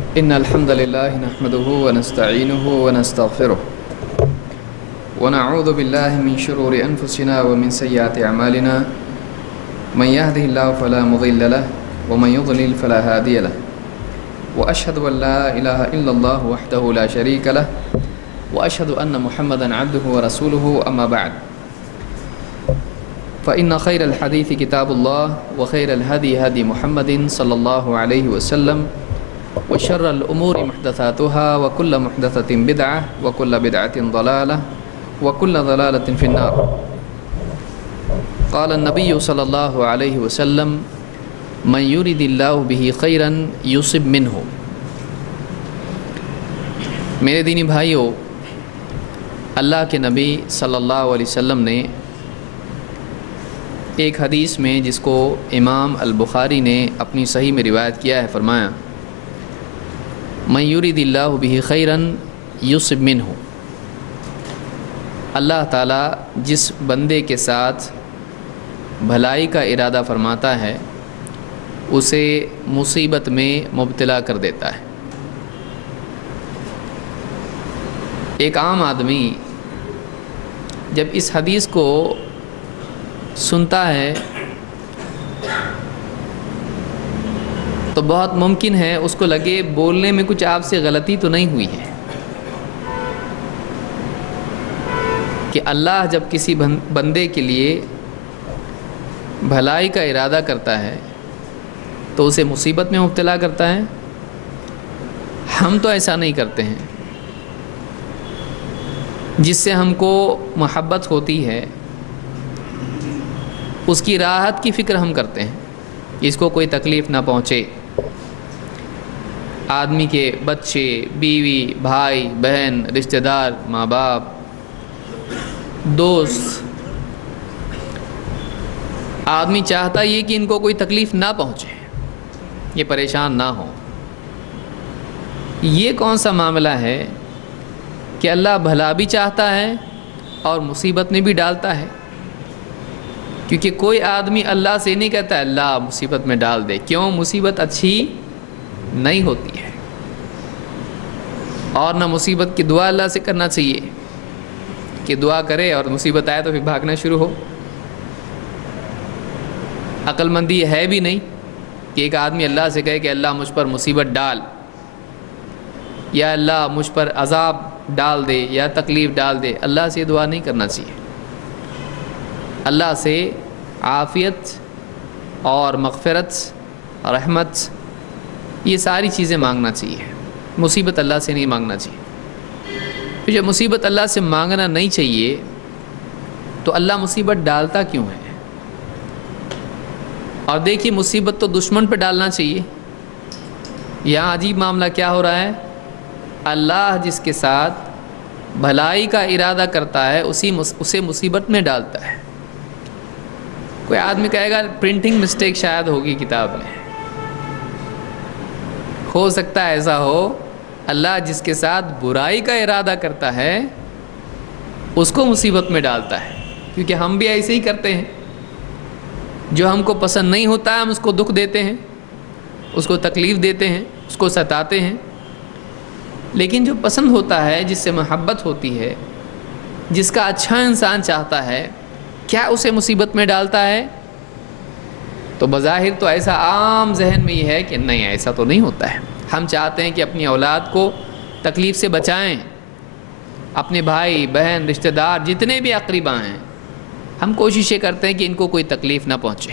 إن الحمد لله نحمده ونستعينه ونستغفره ونعوذ بالله من شرور أنفسنا ومن سيئات أعمالنا من يهده الله فلا مضل له ومن يضلل فلا هادي له وأشهد أن لا إله إلا الله وحده لا شريك له وأشهد أن محمدا عبده ورسوله أما بعد فإن خير الحديث كتاب الله وخير الهدي هدي محمد صلى الله عليه وسلم وشر الأمور محدثاتها وكل محدثة بدعة وكل بدعة ضلالة وكل ضلالة في النار. قال النبي صلى الله عليه وسلم من يريد الله به خيرا يصب منه. میرے دینی بھائیوں، اللہ کے نبی صلی اللہ علیہ وسلم نے ایک حدیث میں جس کو امام البخاری نے اپنی صحیح میں روایت کیا ہے فرمایا من یرید اللہ بہ خیرا یصب منہ. اللہ تعالیٰ جس بندے کے ساتھ بھلائی کا ارادہ فرماتا ہے اسے مصیبت میں مبتلا کر دیتا ہے. ایک عام آدمی جب اس حدیث کو سنتا ہے تو بہت ممکن ہے اس کو لگے بولنے میں کچھ آپ سے غلطی تو نہیں ہوئی ہے کہ اللہ جب کسی بندے کے لیے بھلائی کا ارادہ کرتا ہے تو اسے مصیبت میں مبتلا کرتا ہے. ہم تو ایسا نہیں کرتے ہیں. جس سے ہم کو محبت ہوتی ہے اس کی راحت کی فکر ہم کرتے ہیں، اس کو کوئی تکلیف نہ پہنچے. آدمی کے بچے، بیوی، بھائی، بہن، رشتہ دار، ماں باپ، دوست، آدمی چاہتا یہ کہ ان کو کوئی تکلیف نہ پہنچے، یہ پریشان نہ ہو. یہ کون سا معاملہ ہے کہ اللہ بھلا بھی چاہتا ہے اور مصیبت میں بھی ڈالتا ہے؟ کیونکہ کوئی آدمی اللہ سے نہیں کہتا اللہ مصیبت میں ڈال دے. کیوں؟ مصیبت اچھی نہیں ہوتی ہے، اور نہ مصیبت کی دعا اللہ سے کرنا چاہیے کہ دعا کرے اور مصیبت آئے تو پھر بھاگنا شروع ہو. عقل مندی ہے بھی نہیں کہ ایک آدمی اللہ سے کہے کہ اللہ مجھ پر مصیبت ڈال، یا اللہ مجھ پر عذاب ڈال دے یا تکلیف ڈال دے. اللہ سے دعا نہیں کرنا چاہیے. اللہ سے عافیت اور مغفرت، رحمت، یہ ساری چیزیں مانگنا چاہیے. مصیبت اللہ سے نہیں مانگنا چاہیے. پھر جب مصیبت اللہ سے مانگنا نہیں چاہیے تو اللہ مصیبت ڈالتا کیوں ہے؟ اور دیکھیے مصیبت تو دشمن پہ ڈالنا چاہیے. یہاں عجیب معاملہ کیا ہو رہا ہے؟ اللہ جس کے ساتھ بھلائی کا ارادہ کرتا ہے اسے مصیبت میں ڈالتا ہے. کوئی آدمی کہے گا پرنٹنگ مسٹیک شاید ہوگی کتاب میں. ہو سکتا ہے ایسا ہو. اللہ جس کے ساتھ برائی کا ارادہ کرتا ہے اس کو مصیبت میں ڈالتا ہے. کیونکہ ہم بھی ایسے ہی کرتے ہیں. جو ہم کو پسند نہیں ہوتا ہے ہم اس کو دکھ دیتے ہیں، اس کو تکلیف دیتے ہیں، اس کو ستاتے ہیں. لیکن جو پسند ہوتا ہے، جس سے محبت ہوتی ہے، جس کا اچھا انسان چاہتا ہے، کیا اسے مصیبت میں ڈالتا ہے؟ تو بظاہر تو ایسا عام ذہن میں یہ ہے کہ نہیں، ایسا تو نہیں ہوتا ہے. ہم چاہتے ہیں کہ اپنی اولاد کو تکلیف سے بچائیں. اپنے بھائی، بہن، رشتہ دار جتنے بھی اقربا ہیں ہم کوششیں کرتے ہیں کہ ان کو کوئی تکلیف نہ پہنچے،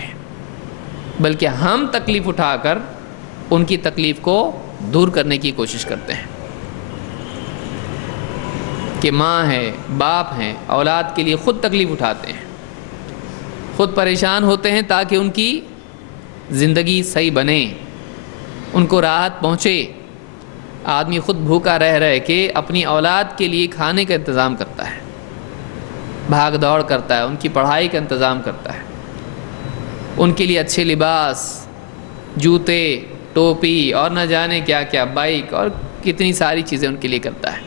بلکہ ہم تکلیف اٹھا کر ان کی تکلیف کو دور کرنے کی کوشش کرتے ہیں. کہ ماں ہے، باپ ہیں، اولاد کے لیے خود تکلیف اٹھاتے ہیں، خود پریشان ہوتے ہیں تاکہ ان کی زندگی صحیح بنے، ان کو راحت پہنچے. آدمی خود بھوکا رہ کے اپنی اولاد کے لیے کھانے کا انتظام کرتا ہے، بھاگ دوڑ کرتا ہے، ان کی پڑھائی کا انتظام کرتا ہے، ان کے لیے اچھے لباس، جوتے، ٹوپی اور نہ جانے کیا کیا، بائک اور کتنی ساری چیزیں ان کے لیے کرتا ہے.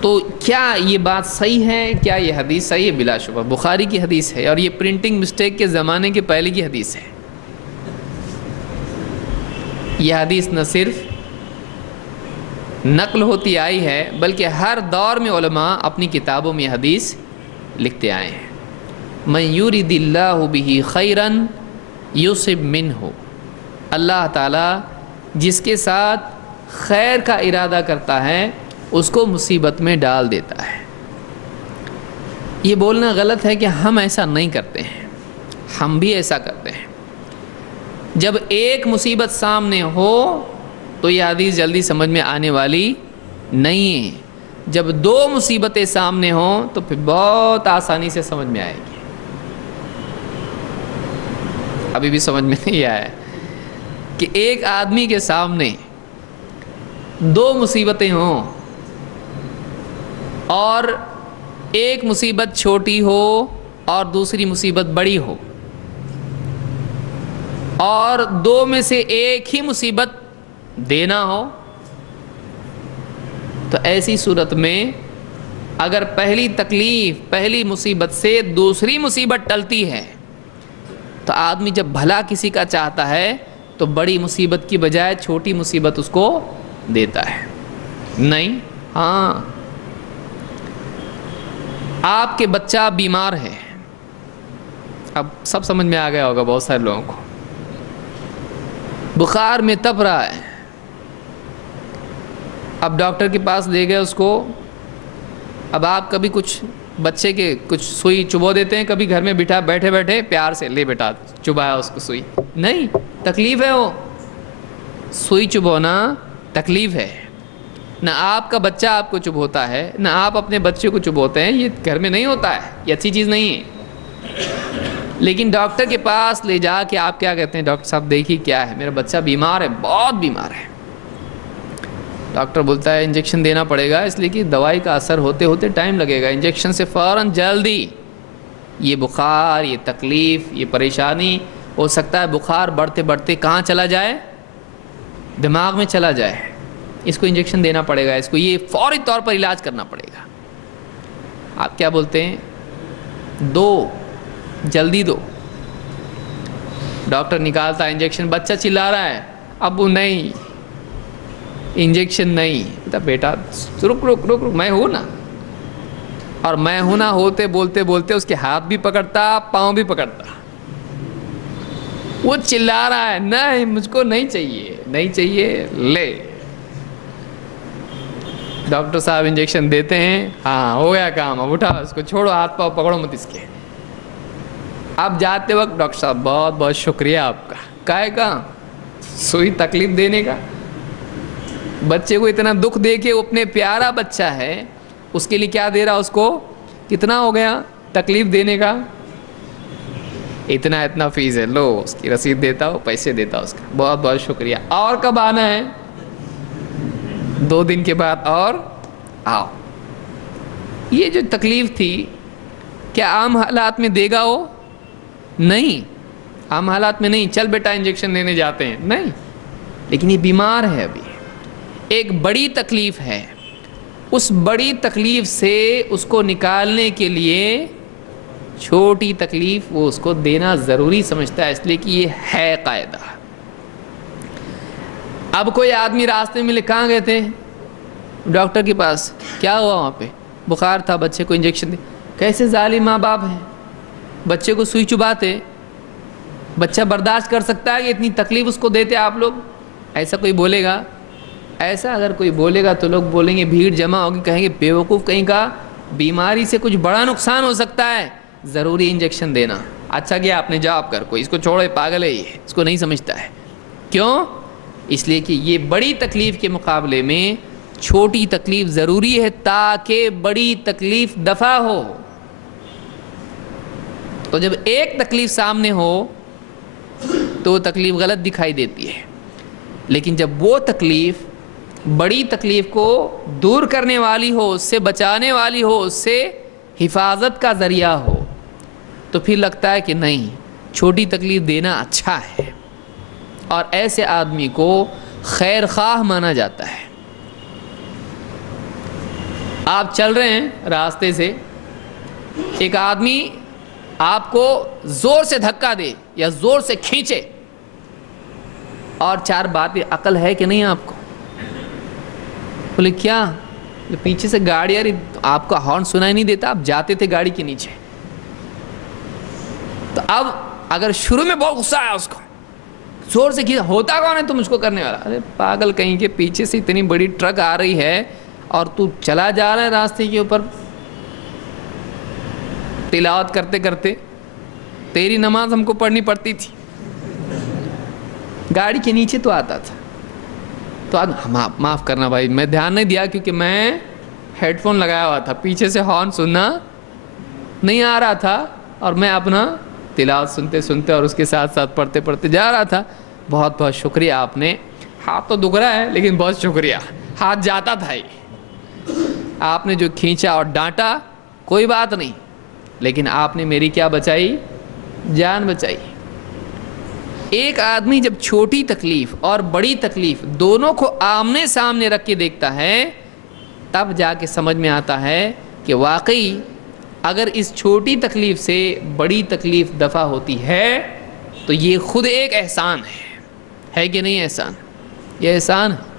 تو کیا یہ بات صحیح ہے؟ کیا یہ حدیث صحیح ہے؟ بلا شبہ بخاری کی حدیث ہے، اور یہ پرنٹنگ مسٹیک کے زمانے کے پہلے کی حدیث ہے. یہ حدیث نہ صرف نقل ہوتی آئی ہے بلکہ ہر دور میں علماء اپنی کتابوں میں یہ حدیث لکھتے آئے ہیں. من یرید اللہ بہ خیرا یصب منہ، اللہ تعالیٰ جس کے ساتھ خیر کا ارادہ کرتا ہے اس کو مصیبت میں ڈال دیتا ہے. یہ بولنا غلط ہے کہ ہم ایسا نہیں کرتے ہیں، ہم بھی ایسا کرتے ہیں. جب ایک مصیبت سامنے ہو تو یہ حدیث جلدی سمجھ میں آنے والی نہیں ہے. جب دو مصیبتیں سامنے ہوں تو پھر بہت آسانی سے سمجھ میں آئے گی. ابھی بھی سمجھ میں نہیں آیا کہ ایک آدمی کے سامنے دو مصیبتیں ہوں اور ایک مصیبت چھوٹی ہو اور دوسری مصیبت بڑی ہو، اور دو میں سے ایک ہی مصیبت دینا ہو، تو ایسی صورت میں اگر پہلی تکلیف پہلی مصیبت سے دوسری مصیبت ٹلتی ہے تو آدمی جب بھلا کسی کا چاہتا ہے تو بڑی مصیبت کی بجائے چھوٹی مصیبت اس کو دیتا ہے. نہیں، ہاں آپ کے بچہ بیمار ہے، اب سب سمجھ میں آ گیا ہوگا بہت سارے لوگوں کو، بخار میں تپ رہا ہے. اب ڈاکٹر کے پاس لے گئے اس کو. اب آپ کبھی کچھ بچے کے کچھ سوئی چبو دیتے ہیں، کبھی گھر میں بٹھا بیٹھے بیٹھے پیار سے لے بیٹا چبایا اس کو سوئی؟ نہیں، تکلیف ہے. وہ سوئی چبونا تکلیف ہے. نہ آپ کا بچہ آپ کو چبھوتا ہے نہ آپ اپنے بچے کو چبھوتے ہیں، یہ گھر میں نہیں ہوتا ہے، یہ اچھی چیز نہیں ہے. لیکن ڈاکٹر کے پاس لے جا کے آپ کیا کہتے ہیں؟ ڈاکٹر صاحب دیکھیے کیا ہے، میرا بچہ بیمار ہے، بہت بیمار ہے. ڈاکٹر بولتا ہے انجیکشن دینا پڑے گا، اس لیے کہ دوائی کا اثر ہوتے ہوتے ٹائم لگے گا، انجیکشن سے فوراً جلدی یہ بخار، یہ تکلیف، یہ پریشانی ہو سکتا ہے بخار بڑھتے بڑھتے کہاں چلا جائے؟ دماغ میں چلا جائے. اس کو انجیکشن دینا پڑے گا، اس کو یہ فوری طور پر علاج کرنا پڑے گا. آپ کیا بولتے ہیں؟ دو، جلدی دو. ڈاکٹر نکالتا ہے انجیکشن، بچہ چلا رہا ہے، ابو نہیں انجیکشن نہیں. بیٹا رک رک رک رک، میں ہوں نا. اور میں ہوں نا ہوتے بولتے بولتے اس کے ہاتھ بھی پکڑتا پاؤں بھی پکڑتا. وہ چلا رہا ہے، نہیں مجھ کو نہیں چاہیے نہیں چاہیے، لے. ڈاکٹر صاحب انجیکشن دیتے ہیں، ہاں ہو گیا کام، اب اٹھا اس کو، چھوڑو ہاتھ پاؤں پکڑو مت اس کے. اب جاتے وقت ڈاکٹر صاحب بہت بہت شکریہ آپ کا. کائے کا؟ سوئی تکلیف دینے کا. بچے کو اتنا دکھ دے کے، وہ اپنے پیارا بچہ ہے، اس کے لیے کیا دے رہا اس کو؟ کتنا ہو گیا تکلیف دینے کا؟ اتنا فیس ہے، لو اس کی رسید دیتا ہو، پیسے دیتا ہو اس کا، بہت بہت شکریہ. اور کب آنا ہے؟ 2 دن کے بعد اور آؤ. یہ جو تکلیف تھی کیا عام حالات میں دے گا وہ؟ نہیں، عام حالات میں نہیں. چل بیٹا انجیکشن دینے جاتے ہیں، نہیں. لیکن یہ بیمار ہے، ابھی ایک بڑی تکلیف ہے. اس بڑی تکلیف سے اس کو نکالنے کے لیے چھوٹی تکلیف وہ اس کو دینا ضروری سمجھتا ہے، اس لیے کہ یہ ہے قاعدہ. اب کوئی آدمی راستے میں کہاں گئے تھے؟ ڈاکٹر کے پاس. کیا ہوا وہاں پہ؟ بخار تھا، بچے کو انجیکشن دے. کیسے ظالم ماں باپ ہیں، بچے کو سوئی چباتے. بچہ برداشت کر سکتا ہے کہ اتنی تکلیف اس کو دیتے آپ لوگ؟ ایسا کوئی بولے گا؟ ایسا اگر کوئی بولے گا تو لوگ بولیں گے، بھیڑ جمع ہوگی، کہیں گے بیوقوف کہیں کا، بیماری سے کچھ بڑا نقصان ہو سکتا ہے، ضروری انجیکشن دینا. اچھا کیا آپ نے جواب کر، کوئی اس کو چھوڑے، پاگل ہے یہ، اس کو نہیں سمجھتا ہے. کیوں؟ اس لیے کہ یہ بڑی تکلیف کے مقابلے میں چھوٹی تکلیف ضروری ہے تاکہ بڑی تکلیف دفع ہو. تو جب ایک تکلیف سامنے ہو تو وہ تکلیف غلط دکھائی دیتی ہے. لیکن جب وہ تکلیف بڑی تکلیف کو دور کرنے والی ہو، اس سے بچانے والی ہو، اس سے حفاظت کا ذریعہ ہو، تو پھر لگتا ہے کہ نہیں، چھوٹی تکلیف دینا اچھا ہے. اور ایسے آدمی کو خیر خواہ مانا جاتا ہے. آپ چل رہے ہیں راستے سے، ایک آدمی آپ کو زور سے دھکا دے یا زور سے کھینچے اور 4 باتیں عقل ہے کہ نہیں آپ کو؟ بولے کیا؟ پیچھے سے گاڑی آ رہی، آپ کا ہارن سنائی نہیں دیتا، آپ جاتے تھے گاڑی کے نیچے. تو اب اگر شروع میں بہت غصہ آیا اس کو، زور سے کیا ہوتا کون ہے تم مجھ کو کرنے والا؟ ارے پاگل کہیں کہ پیچھے سے اتنی بڑی ٹرک آ رہی ہے اور تو چلا جا رہا ہے راستے کے اوپر تلاوت کرتے کرتے. تیری نماز ہم کو پڑھنی پڑتی تھی، گاڑی کے نیچے تو آتا تھا. تو آج معاف کرنا بھائی، میں دھیان نہیں دیا کیونکہ میں ہیڈ فون لگایا ہوا تھا، پیچھے سے ہارن سننا نہیں آ رہا تھا اور میں اپنا تلاوت سنتے سنتے اور اس کے ساتھ ساتھ پڑھتے پڑھتے جا رہا تھا. بہت بہت شکریہ آپ نے. ہاتھ تو دکھ رہا ہے لیکن بہت شکریہ، ہاتھ جاتا تھا ہی. آپ نے جو کھینچا اور ڈانٹا کوئی بات نہیں، لیکن آپ نے میری کیا بچائی؟ جان بچائی. ایک آدمی جب چھوٹی تکلیف اور بڑی تکلیف دونوں کو آمنے سامنے رکھ کے دیکھتا ہے تب جا کے سمجھ میں آتا ہے کہ واقعی اگر اس چھوٹی تکلیف سے بڑی تکلیف دفع ہوتی ہے تو یہ خود ایک احسان ہے کہ نہیں احسان؟ یہ احسان ہے.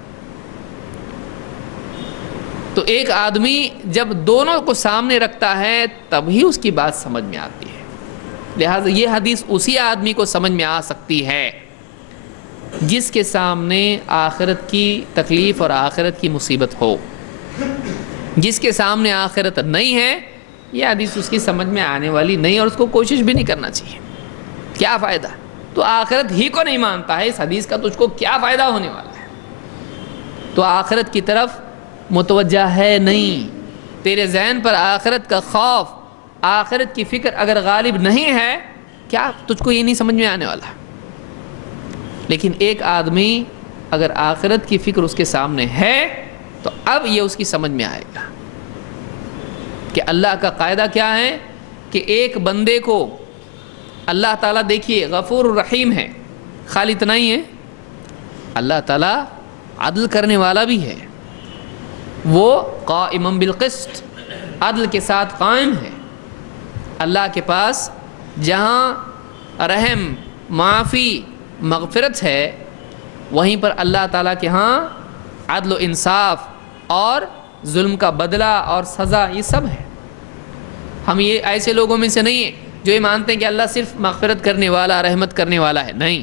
تو ایک آدمی جب دونوں کو سامنے رکھتا ہے تب ہی اس کی بات سمجھ میں آتی ہے. لہٰذا یہ حدیث اسی آدمی کو سمجھ میں آ سکتی ہے جس کے سامنے آخرت کی تکلیف اور آخرت کی مصیبت ہو. جس کے سامنے آخرت نہیں ہے یہ حدیث اس کی سمجھ میں آنے والی نہیں، اور اس کو کوشش بھی نہیں کرنا چاہیے. کیا فائدہ؟ تو آخرت ہی کو نہیں مانتا ہے، اس حدیث کا تجھ کو کیا فائدہ ہونے والا ہے؟ تو آخرت کی طرف متوجہ ہے نہیں. تیرے ذہن پر آخرت کا خوف، آخرت کی فکر اگر غالب نہیں ہے، کیا تجھ کو یہ نہیں سمجھ میں آنے والا؟ لیکن ایک آدمی اگر آخرت کی فکر اس کے سامنے ہے تو اب یہ اس کی سمجھ میں آئے گا کہ اللہ کا قاعدہ کیا ہے کہ ایک بندے کو اللہ تعالیٰ دیکھیے غفور الرحیم ہے. خالی اتنا ہی ہے، اللہ تعالیٰ عدل کرنے والا بھی ہے. وہ قائم بالقسط، عدل کے ساتھ قائم ہے. اللہ کے پاس جہاں رحم، معافی، مغفرت ہے، وہیں پر اللہ تعالیٰ کے ہاں عدل و انصاف اور ظلم کا بدلہ اور سزا یہ سب ہے. ہم یہ ایسے لوگوں میں سے نہیں ہیں جو یہ مانتے ہیں کہ اللہ صرف مغفرت کرنے والا، رحمت کرنے والا ہے. نہیں،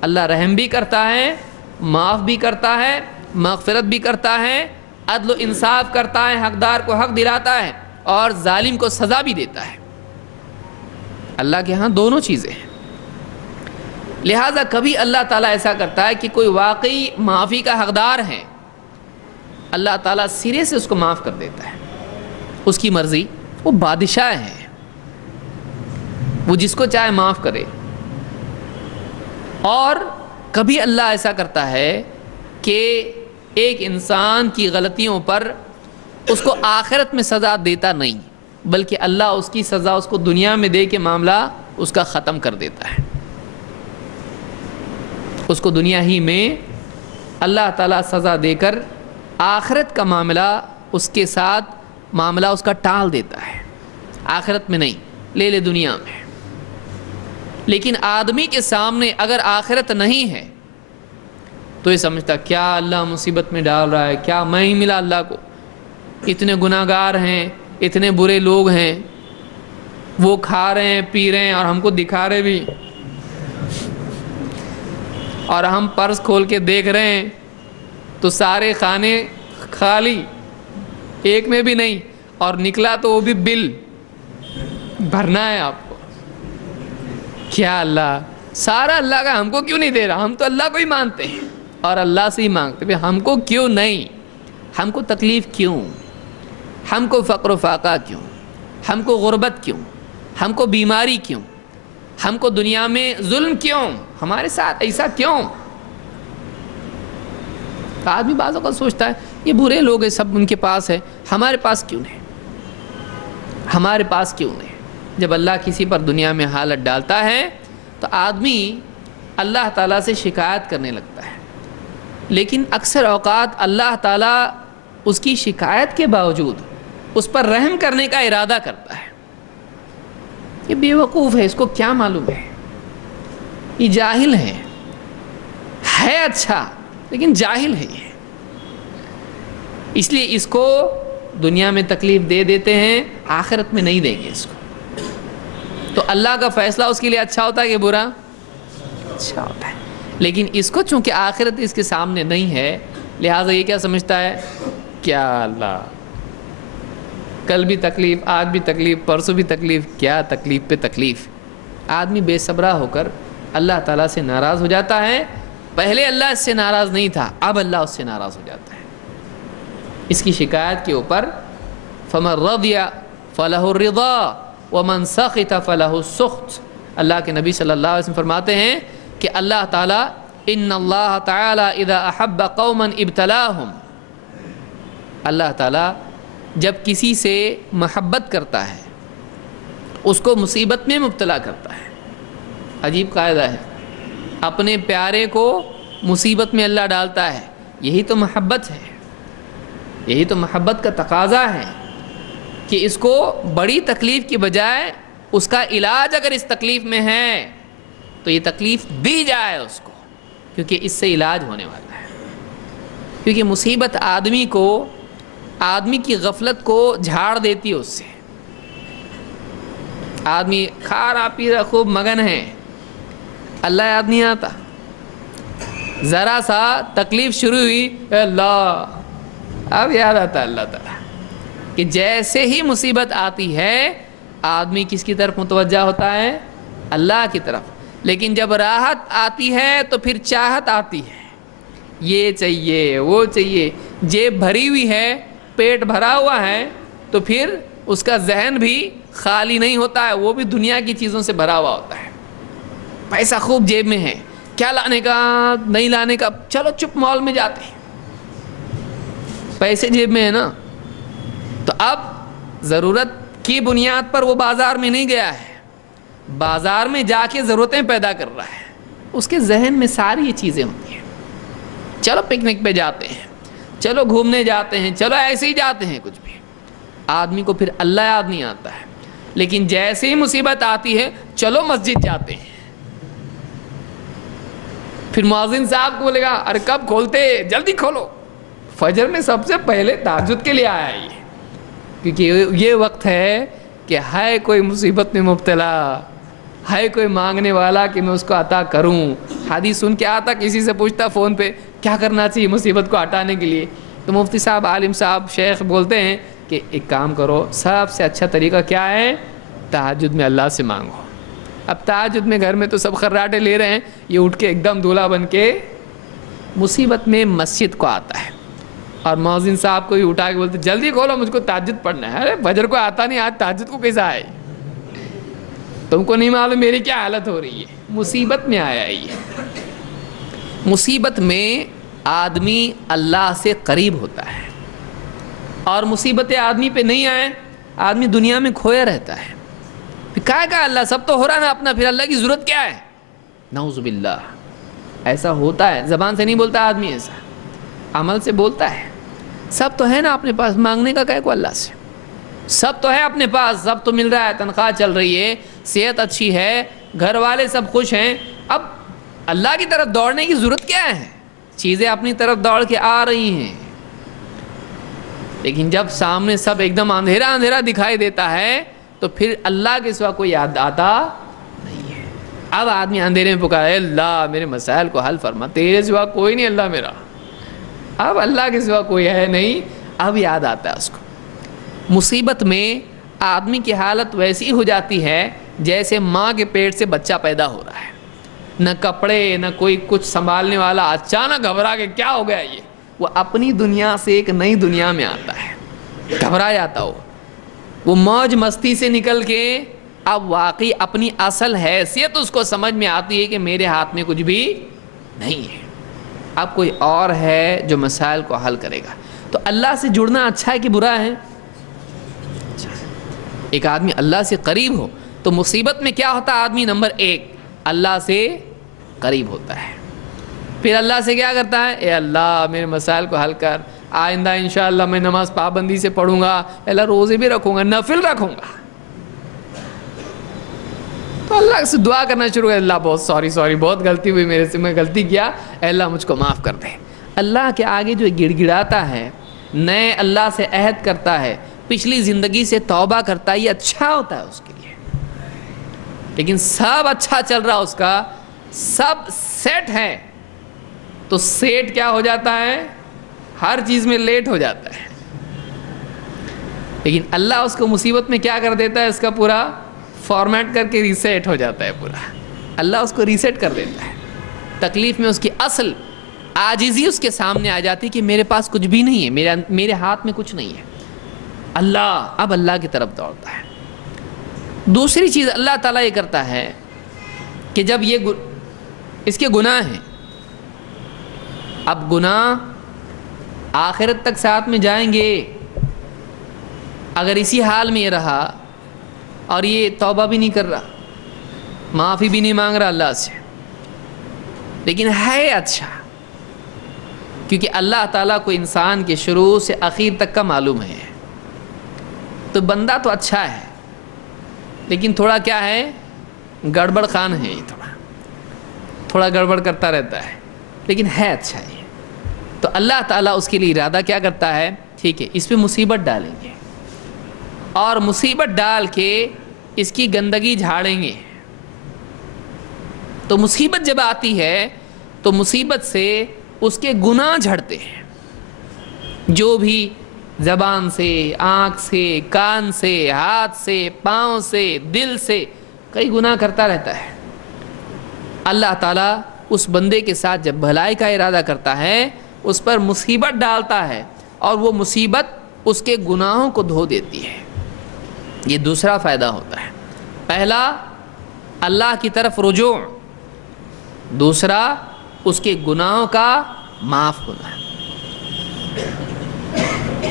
اللہ رحم بھی کرتا ہے، معاف بھی کرتا ہے، مغفرت بھی کرتا ہے، عدل و انصاف کرتا ہے، حقدار کو حق دلاتا ہے اور ظالم کو سزا بھی دیتا ہے. اللہ کے ہاں دونوں چیزیں ہیں. لہٰذا کبھی اللہ تعالیٰ ایسا کرتا ہے کہ کوئی واقعی معافی کا حقدار ہے، اللہ تعالیٰ سرے سے اس کو معاف کر دیتا ہے. اس کی مرضی، وہ بادشاہ ہے، وہ جس کو چاہے معاف کرے. اور کبھی اللہ ایسا کرتا ہے کہ ایک انسان کی غلطیوں پر اس کو آخرت میں سزا دیتا نہیں، بلکہ اللہ اس کی سزا اس کو دنیا میں دے کے معاملہ اس کا ختم کر دیتا ہے. اس کو دنیا ہی میں اللہ تعالیٰ سزا دے کر آخرت کا معاملہ اس کے ساتھ معاملہ اس کا ٹال دیتا ہے. آخرت میں نہیں، لے لے دنیا میں. لیکن آدمی کے سامنے اگر آخرت نہیں ہے تو یہ سمجھتا کیا اللہ مصیبت میں ڈال رہا ہے، کیا میں ہی ملا اللہ کو؟ اتنے گناہ گار ہیں، اتنے برے لوگ ہیں، وہ کھا رہے ہیں، پی رہے ہیں اور ہم کو دکھا رہے بھی، اور ہم پرس کھول کے دیکھ رہے ہیں تو سارے کھانے خالی، ایک میں بھی نہیں، اور نکلا تو وہ بھی بل بھرنا ہے آپ کو. کیا اللہ سارا اللہ کا ہم کو کیوں نہیں دے رہا؟ ہم تو اللہ کو ہی مانتے ہیں اور اللہ سے ہی مانگتے ہیں. ہم کو کیوں نہیں؟ ہم کو تکلیف کیوں؟ ہم کو فقر و فاقہ کیوں؟ ہم کو غربت کیوں؟ ہم کو بیماری کیوں؟ ہم کو دنیا میں ظلم کیوں؟ ہمارے ساتھ ایسا کیوں؟ آدمی بعض اوقات سوچتا ہے یہ برے لوگ ہیں، سب ان کے پاس ہے، ہمارے پاس کیوں نہیں؟ ہمارے پاس کیوں نہیں؟ جب اللہ کسی پر دنیا میں حالت ڈالتا ہے تو آدمی اللہ تعالیٰ سے شکایت کرنے لگتا ہے، لیکن اکثر اوقات اللہ تعالیٰ اس کی شکایت کے باوجود اس پر رحم کرنے کا ارادہ کرتا ہے. یہ بے وقوف ہے، اس کو کیا معلوم ہے، یہ جاہل ہے. ہے اچھا لیکن جاہل ہے یہ، اس لیے اس کو دنیا میں تکلیف دے دیتے ہیں، آخرت میں نہیں دیں گے اس کو۔ تو اللہ کا فیصلہ اس کے لیے اچھا ہوتا ہے کہ برا؟ اچھا ہوتا ہے، لیکن اس کو چونکہ آخرت اس کے سامنے نہیں ہے، لہٰذا یہ کیا سمجھتا ہے؟ کیا اللہ کل بھی تکلیف، آج بھی تکلیف، پرسوں بھی تکلیف، کیا تکلیف پہ تکلیف۔ آدمی بے صبرا ہو کر اللہ تعالیٰ سے ناراض ہو جاتا ہے۔ پہلے اللہ اس سے ناراض نہیں تھا، اب اللہ اس سے ناراض ہو جاتا ہے۔ اس کی شکایت کے اوپر فَمَن رَضِيَ فَلَهُ الرِّضَا وَمَن سَخِطَ فَلَهُ السُّخْطُ۔ اللہ کے نبی صلی اللہ علیہ وسلم فرماتے ہیں کہ اللہ تعالیٰ ان اللہ تعالیٰ اذا احب قوما ابتلاہم، اللہ تعالیٰ جب کسی سے محبت کرتا ہے اس کو مصیبت میں مبتلا کرتا ہے۔ عجیب قاعدہ ہے، اپنے پیارے کو مصیبت میں اللہ ڈالتا ہے، یہی تو محبت ہے، یہی تو محبت کا تقاضا ہے کہ اس کو بڑی تکلیف کی بجائے اس کا علاج اگر اس تکلیف میں ہے تو یہ تکلیف دی جائے اس کو، کیونکہ اس سے علاج ہونے والا ہے۔ کیونکہ مصیبت آدمی کی غفلت کو جھاڑ دیتی ہے، اس سے آدمی کھا رہا پی رہا خوب مگن ہے، اللہ یاد نہیں آتا۔ ذرا سا تکلیف شروع ہوئی، اے اللہ، اب یاد آتا ہے اللہ تعالیٰ کہ جیسے ہی مصیبت آتی ہے آدمی کس کی طرف متوجہ ہوتا ہے؟ اللہ کی طرف۔ لیکن جب راحت آتی ہے تو پھر چاہت آتی ہے، یہ چاہیے وہ چاہیے، جیب بھری ہوئی ہے، پیٹ بھرا ہوا ہے، تو پھر اس کا ذہن بھی خالی نہیں ہوتا ہے، وہ بھی دنیا کی چیزوں سے بھرا ہوا ہوتا ہے۔ پیسہ خوب جیب میں ہے، کیا لانے کا نہیں لانے کا، چلو چپ مال میں جاتے ہیں، پیسے جیب میں ہے نا۔ تو اب ضرورت کی بنیاد پر وہ بازار میں نہیں گیا ہے، بازار میں جا کے ضرورتیں پیدا کر رہا ہے، اس کے ذہن میں ساری یہ چیزیں ہوتی ہیں۔ چلو پکنک پہ جاتے ہیں، چلو گھومنے جاتے ہیں، چلو ایسے ہی جاتے ہیں، کچھ بھی آدمی کو پھر اللہ یاد نہیں آتا ہے۔ لیکن جیسے ہی مصیبت آتی ہے چلو مسجد جاتے ہیں، پھر مؤذن صاحب کو بولے گا ارے کب کھولتے، جلدی کھولو، فجر میں سب سے پہلے تہجد کے لیے آیا ہے یہ، کیونکہ یہ وقت ہے کہ ہے کوئی مصیبت میں مبتلا، ہے کوئی مانگنے والا کہ میں اس کو عطا کروں۔ حدیث سن کے آتا کسی سے پوچھتا فون پہ کیا کرنا چاہیے مصیبت کو ہٹانے کے لیے، تو مفتی صاحب، عالم صاحب، شیخ بولتے ہیں کہ ایک کام کرو، سب سے اچھا طریقہ کیا ہے؟ تہجد میں اللہ سے مانگو۔ اب تہجد میں گھر میں تو سب خراٹے لے رہے ہیں، یہ اٹھ کے ایک دم دولہا بن کے مصیبت میں مسجد کو آتا ہے، اور مؤذن صاحب کو ہی اٹھا کے بولتے جلدی کھولو مجھ کو تہجد پڑھنا ہے۔ ارے فجر کو آتا نہیں، آج تہجد کو کیسا آئے؟ تم کو نہیں معلوم میری کیا حالت ہو رہی ہے؟ مصیبت میں آیا ہے یہ۔ مصیبت میں آدمی اللہ سے قریب ہوتا ہے، اور مصیبتیں آدمی پہ نہیں آئیں آدمی دنیا میں کھویا رہتا ہے۔ پھر کہا اللہ سب تو ہو رہا نا اپنا، پھر اللہ کی ضرورت کیا ہے؟ نعوذ باللہ، ایسا ہوتا ہے، زبان سے نہیں بولتا آدمی، ایسا عمل سے بولتا ہے۔ سب تو ہے نا اپنے پاس، مانگنے کا کہے کو اللہ سے، سب تو ہے اپنے پاس، سب تو مل رہا ہے، تنخواہ چل رہی ہے، صحت اچھی ہے، گھر والے سب خوش ہیں، اب اللہ کی طرف دوڑنے کی ضرورت کیا ہے؟ چیزیں اپنی طرف دوڑ کے آ رہی ہیں۔ لیکن جب سامنے سب ایک دم اندھیرا اندھیرا دکھائی دیتا ہے تو پھر اللہ کے سوا کوئی یاد آتا نہیں ہے۔ اب آدمی اندھیرے میں پکارے اللہ میرے مسائل کو حل فرما، تیرے سوا کوئی نہیں اللہ میرا، اب اللہ کے سوا کوئی ہے نہیں، اب یاد آتا ہے اس کو۔ مصیبت میں آدمی کی حالت ویسی ہو جاتی ہے جیسے ماں کے پیٹ سے بچہ پیدا ہو رہا ہے، نہ کپڑے نہ کوئی کچھ سنبھالنے والا، اچانک گھبرا کے کیا ہو گیا یہ، وہ اپنی دنیا سے ایک نئی دنیا میں آتا ہے، گھبرا جاتا ہو، وہ موج مستی سے نکل کے اب واقعی اپنی اصل حیثیت اس کو سمجھ میں آتی ہے کہ میرے ہاتھ میں کچھ بھی نہیں ہے، اب کوئی اور ہے جو مسائل کو حل کرے گا۔ تو اللہ سے جڑنا اچھا ہے کہ برا ہے؟ ایک آدمی اللہ سے قریب ہو تو مصیبت میں کیا ہوتا ہے؟ آدمی نمبر ایک اللہ سے قریب ہوتا ہے، پھر اللہ سے کیا کرتا ہے؟ اے اللہ میرے مسائل کو حل کر، آئندہ انشاءاللہ میں نماز پابندی سے پڑھوں گا، اللہ روزے بھی رکھوں گا، نفل رکھوں گا۔ تو اللہ سے دعا کرنا شروع کر، اللہ بہت سوری بہت غلطی ہوئی میرے سے، میں غلطی کیا، اے اللہ مجھ کو معاف کر دے۔ اللہ کے آگے جو گڑ گڑاتا ہے، نئے اللہ سے عہد کرتا ہے، پچھلی زندگی سے توبہ کرتا ہے، یہ اچھا ہوتا ہے اس کے لیے۔ لیکن سب اچھا چل رہا اس کا، سب سیٹ ہے، تو سیٹ کیا ہو جاتا ہے؟ ہر چیز میں لیٹ ہو جاتا ہے۔ لیکن اللہ اس کو مصیبت میں کیا کر دیتا ہے؟ اس کا پورا فارمیٹ کر کے ریسیٹ ہو جاتا ہے پورا، اللہ اس کو ریسیٹ کر دیتا ہے۔ تکلیف میں اس کی اصل عاجزی اس کے سامنے آ جاتی کہ میرے پاس کچھ بھی نہیں ہے، میرے ہاتھ میں کچھ نہیں ہے، اب اللہ کی طرف دوڑتا ہے۔ دوسری چیز اللہ تعالیٰ یہ کرتا ہے کہ جب یہ اس کے گناہ ہیں، اب گناہ آخرت تک ساتھ میں جائیں گے، اگر اسی حال میں یہ رہا اور یہ توبہ بھی نہیں کر رہا، معافی بھی نہیں مانگ رہا اللہ سے، لیکن ہے اچھا، کیونکہ اللہ تعالیٰ کو انسان کے شروع سے اخیر تک کا معلوم ہے، تو بندہ تو اچھا ہے، لیکن تھوڑا کیا ہے؟ گڑبڑ خان ہے، یہ تھوڑا گڑبڑ کرتا رہتا ہے، لیکن ہے اچھا یہ۔ تو اللہ تعالیٰ اس کے لیے ارادہ کیا کرتا ہے؟ ٹھیک ہے، اس پہ مصیبت ڈالیں گے، اور مصیبت ڈال کے اس کی گندگی جھاڑیں گے۔ تو مصیبت جب آتی ہے تو مصیبت سے اس کے گناہ جھڑتے ہیں، جو بھی زبان سے، آنکھ سے، کان سے، ہاتھ سے، پاؤں سے، دل سے کئی گناہ کرتا رہتا ہے۔ اللہ تعالیٰ اس بندے کے ساتھ جب بھلائی کا ارادہ کرتا ہے، اس پر مصیبت ڈالتا ہے، اور وہ مصیبت اس کے گناہوں کو دھو دیتی ہے۔ یہ دوسرا فائدہ ہوتا ہے۔ پہلا اللہ کی طرف رجوع، دوسرا اس کے گناہوں کا معاف ہونا ہے۔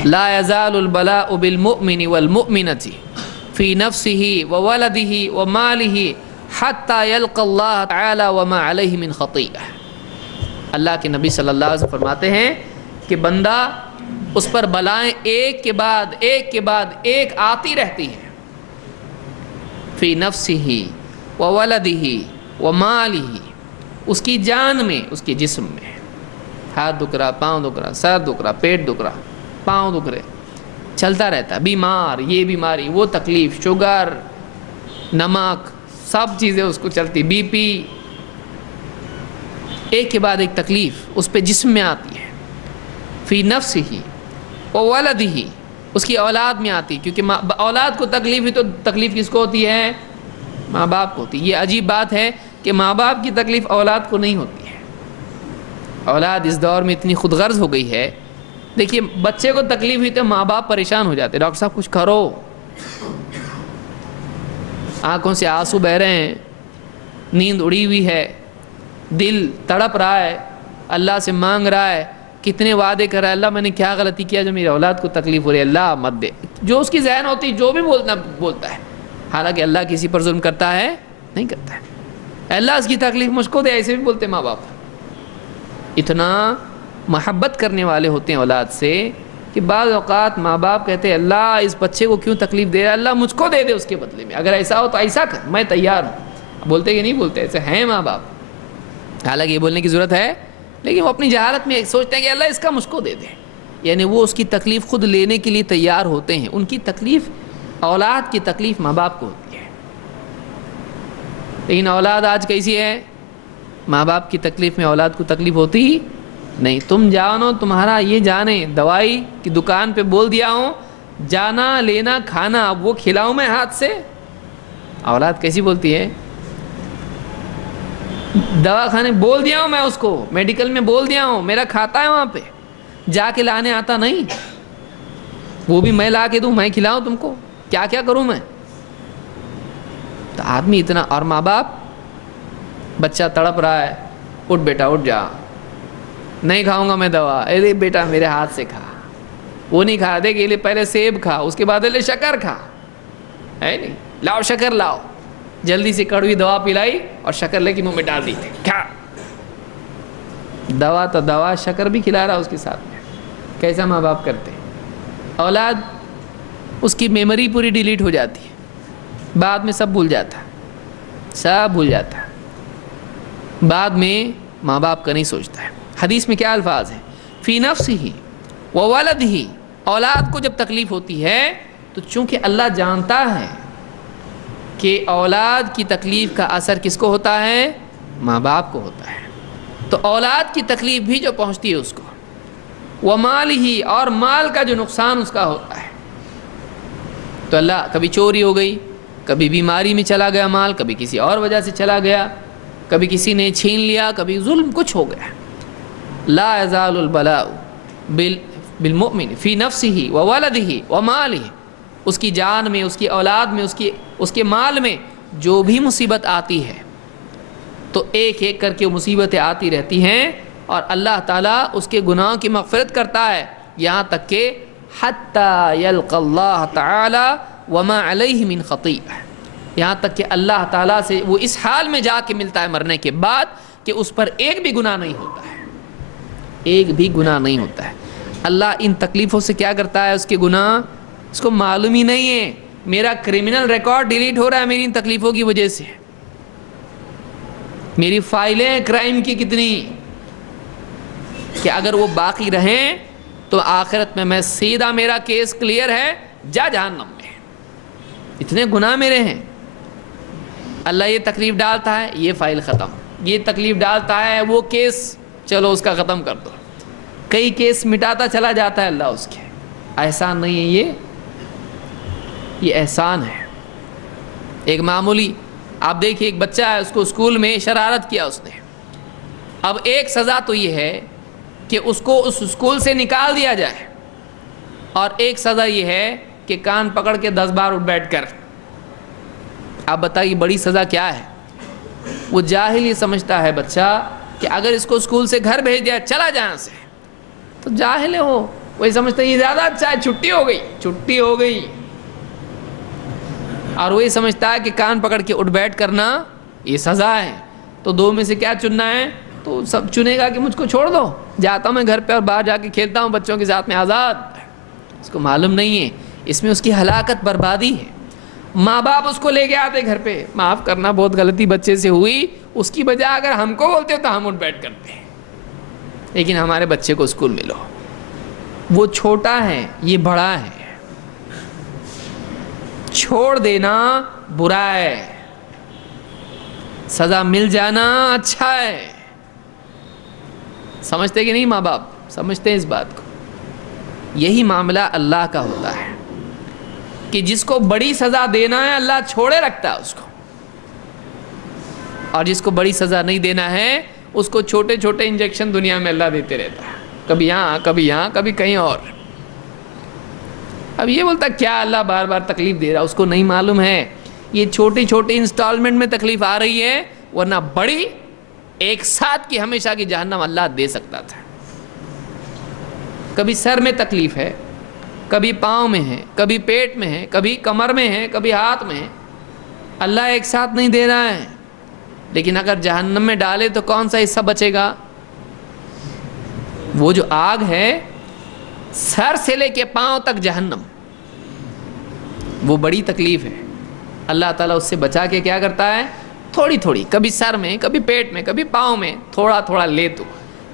لا يزال البلاء بالمؤمن والمؤمنة في نفسه وولده وماله حتى يلقى الله تعالى وما عليه من خطيئة۔ اللہ کے نبی صلی اللہ علیہ وسلم فرماتے ہیں کہ بندہ اس پر بلائیں ایک کے بعد ایک آتی رہتی ہیں، فی نفسه وولده وماله، اس کی جان میں، اس کے جسم میں، ہاتھ دکھ رہا، پاؤں دکھ رہا، سر دکھ رہا، پیٹ دکھ رہا، پاؤں دکھ رہے، چلتا رہتا، بیمار، یہ بیماری، وہ تکلیف، شوگر، نمک، سب چیزیں اس کو چلتی، بی پی، ایک کے بعد ایک تکلیف اس پہ جسم میں آتی ہے۔ فی نفسہ وولدہ، اس کی اولاد میں آتی، کیونکہ اولاد کو تکلیف ہی تو تکلیف کس کو ہوتی ہے؟ ماں باپ کو ہوتی۔ یہ عجیب بات ہے کہ ماں باپ کی تکلیف اولاد کو نہیں ہوتی ہے۔ اولاد اس دور میں اتنی خود غرض ہو گئی ہے، دیکھیے بچے کو تکلیف ہوئی تو ماں باپ پریشان ہو جاتے، ڈاکٹر صاحب کچھ کرو، آنکھوں سے آنسو بہ رہے ہیں، نیند اڑی ہوئی ہے، دل تڑپ رہا ہے، اللہ سے مانگ رہا ہے، کتنے وعدے کر رہا ہے، اللہ میں نے کیا غلطی کیا جو میری اولاد کو تکلیف ہو رہی ہے، اللہ مت دے، جو اس کی ذہن ہوتی جو بھی بولتا ہے، حالانکہ اللہ کسی پر ظلم کرتا ہے؟ نہیں کرتا ہے۔ اللہ اس کی تکلیف مجھ کو دے، ایسے بھی بولتے ماں باپ، اتنا محبت کرنے والے ہوتے ہیں اولاد سے کہ بعض اوقات ماں باپ کہتے ہیں اللہ اس بچے کو کیوں تکلیف دے رہا ہے، اللہ مجھ کو دے دے اس کے بدلے میں، اگر ایسا ہو تو ایسا کر، میں تیار ہوں۔ بولتے کہ نہیں بولتے؟ ایسے ہیں ماں باپ، حالانکہ یہ بولنے کی ضرورت ہے، لیکن وہ اپنی جہالت میں سوچتے ہیں کہ اللہ اس کا مجھ کو دے دے، یعنی وہ اس کی تکلیف خود لینے کے لیے تیار ہوتے ہیں۔ ان کی تکلیف، اولاد کی تکلیف ماں باپ کو ہوتی ہے، لیکن اولاد آج کیسی ہے؟ ماں باپ کی تکلیف میں اولاد کو تکلیف ہوتی ہی نہیں۔ تم جانو، تمہارا یہ جانے، دوائی کی دکان پہ بول دیا ہوں جانا لینا کھانا، اب وہ کھلاؤں میں ہاتھ سے، اولاد کیسی بولتی ہے؟ دوا کھانے بول دیا ہوں میں اس کو، میڈیکل میں بول دیا ہوں، میرا کھاتا ہے وہاں پہ، جا کے لانے آتا نہیں، وہ بھی میں لا کے دوں، میں کھلاؤں تم کو، کیا کیا کروں میں؟ تو آدمی اتنا، اور ماں باپ، بچہ تڑپ رہا ہے، اٹھ بیٹا اٹھ جا، نہیں کھاؤں گا میں دوا، ارے بیٹا میرے ہاتھ سے کھا، وہ نہیں کھا، دے کہ پہلے سیب کھا، اس کے بعد لے شکر کھا، ہے نہیں، لاؤ شکر لاؤ، جلدی سے کڑوی دوا پلائی اور شکر لے کے منہ میں ڈال دی، کھا، دوا تو دوا، شکر بھی کھلا رہا اس کے ساتھ میں۔ کیسا ماں باپ کرتے؟ اولاد اس کی میموری پوری ڈیلیٹ ہو جاتی ہے، بعد میں سب بھول جاتا ہے، سب بھول جاتا ہے، بعد میں ماں باپ کا نہیں سوچتا ہے۔ حدیث میں کیا الفاظ ہیں؟ فی نفسہ و ولدہ، اولاد کو جب تکلیف ہوتی ہے تو چونکہ اللہ جانتا ہے کہ اولاد کی تکلیف کا اثر کس کو ہوتا ہے؟ ماں باپ کو ہوتا ہے، تو اولاد کی تکلیف بھی جو پہنچتی ہے اس کو، ومالہ، اور مال کا جو نقصان اس کا ہوتا ہے، تو اللہ کبھی چوری ہو گئی، کبھی بیماری میں چلا گیا مال، کبھی کسی اور وجہ سے چلا گیا، کبھی کسی نے چھین لیا، کبھی ظلم کچھ ہو گیا، لا یزال البلاء بالمؤمن فی نفسہ وولدہ ومالہ، اس کی جان میں، اس کی اولاد میں، اس کے مال میں جو بھی مصیبت آتی ہے تو ایک ایک کر کے مصیبتیں آتی رہتی ہیں، اور اللہ تعالیٰ اس کے گناہوں کی مغفرت کرتا ہے، یہاں تک کہ حتی یلقى اللہ تعالی وما علیہ من خطیئہ، یہاں تک کہ اللہ تعالیٰ سے وہ اس حال میں جا کے ملتا ہے مرنے کے بعد کہ اس پر ایک بھی گناہ نہیں ہوتا ہے، ایک بھی گناہ نہیں ہوتا ہے۔ اللہ ان تکلیفوں سے کیا کرتا ہے؟ اس کے گناہ اس کو معلوم ہی نہیں ہے، میرا کرمنل ریکارڈ ڈیلیٹ ہو رہا ہے میری ان تکلیفوں کی وجہ سے، میری فائلیں کرائم کی کتنی، کہ اگر وہ باقی رہیں تو آخرت میں سیدھا میرا کیس کلیئر ہے، جا جہنم میں، اتنے گناہ میرے ہیں۔ اللہ یہ تکلیف ڈالتا ہے، یہ فائل ختم، یہ تکلیف ڈالتا ہے، وہ کیس چلو اس کا ختم کر دو، کئی کیس مٹاتا چلا جاتا ہے اللہ اس کے۔ احسان نہیں ہے یہ احسان ہے۔ ایک معمولی، آپ دیکھیے ایک بچہ ہے، اس کو اسکول میں شرارت کیا اس نے، اب ایک سزا تو یہ ہے کہ اس کو اس اسکول سے نکال دیا جائے، اور ایک سزا یہ ہے کہ کان پکڑ کے 10 بار اٹھ بیٹھ کر۔ آپ بتائیے بڑی سزا کیا ہے؟ وہ جاہل یہ سمجھتا ہے بچہ کہ اگر اس کو اسکول سے گھر بھیج دیا، چلا جہاں سے، تو جاہل ہے وہ، وہی سمجھتا ہے یہ زیادہ اچھا ہے، چھٹی ہو گئی، اور وہی سمجھتا ہے کہ کان پکڑ کے اٹھ بیٹھ کرنا یہ سزا ہے۔ تو دو میں سے کیا چننا ہے؟ تو سب چنے گا کہ مجھ کو چھوڑ دو، جاتا ہوں میں گھر پہ اور باہر جا کے کھیلتا ہوں بچوں کے ساتھ میں آزاد۔ اس کو معلوم نہیں ہے اس میں اس کی ہلاکت بربادی ہے۔ ماں باپ اس کو لے کے آتے گھر پہ، معاف کرنا بہت غلطی بچے سے ہوئی، اس کی بجائے اگر ہم کو بولتے تو ہم اٹھ بیٹھ کرتے ہیں، لیکن ہمارے بچے کو اسکول میں لو، وہ چھوٹا ہے یہ بڑا ہے، چھوڑ دینا برا ہے، سزا مل جانا اچھا ہے۔ سمجھتے کہ نہیں؟ ماں باپ سمجھتے ہیں اس بات کو؟ یہی معاملہ اللہ کا ہوتا ہے کہ جس کو بڑی سزا دینا ہے اللہ چھوڑے رکھتا ہے اس کو، اور جس کو بڑی سزا نہیں دینا ہے اس کو چھوٹے چھوٹے انجیکشن دنیا میں اللہ دیتے رہتا ہے، کبھی یہاں کبھی یہاں کبھی کہیں اور۔ اب یہ بولتا کیا اللہ بار بار تکلیف دے رہا، اس کو نہیں معلوم ہے یہ چھوٹی چھوٹی انسٹالمنٹ میں تکلیف آ رہی ہے، ورنہ بڑی ایک ساتھ کی ہمیشہ کی جہنم اللہ دے سکتا تھا۔ کبھی سر میں تکلیف ہے، کبھی پاؤں میں ہے، کبھی پیٹ میں ہے، کبھی کمر میں ہے، کبھی ہاتھ میں ہے، اللہ ایک ساتھ نہیں دے رہا ہے، لیکن اگر جہنم میں ڈالے تو کون سا حصہ بچے گا؟ وہ جو آگ ہے سر سے لے کے پاؤں تک جہنم، وہ بڑی تکلیف ہے۔ اللہ تعالیٰ اس سے بچا کے کیا کرتا ہے؟ تھوڑی تھوڑی، کبھی سر میں، کبھی پیٹ میں، کبھی پاؤں میں، تھوڑا تھوڑا لے، تو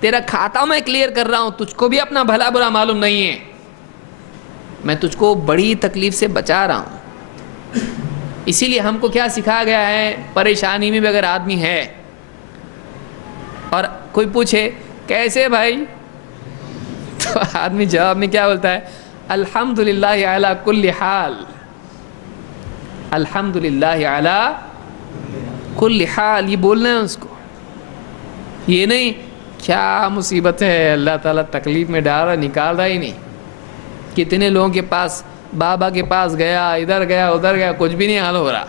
تیرا کھاتا میں کلیئر کر رہا ہوں، تجھ کو بھی اپنا بھلا برا معلوم نہیں ہے، میں تجھ کو بڑی تکلیف سے بچا رہا ہوں۔ اسی لیے ہم کو کیا سکھایا گیا ہے؟ پریشانی میں بھی اگر آدمی ہے اور کوئی پوچھے کیسے بھائی، تو آدمی جواب میں کیا بولتا ہے؟ الحمدللہ علی کل حال، الحمدللہ علی کل حال، یہ بولنا ہے اس کو، یہ نہیں کیا مصیبت ہے اللہ تعالیٰ تکلیف میں ڈال رہا، نکال رہا ہی نہیں۔ کتنے لوگوں کے پاس، بابا کے پاس گیا، ادھر گیا ادھر گیا، کچھ بھی نہیں حل ہو رہا،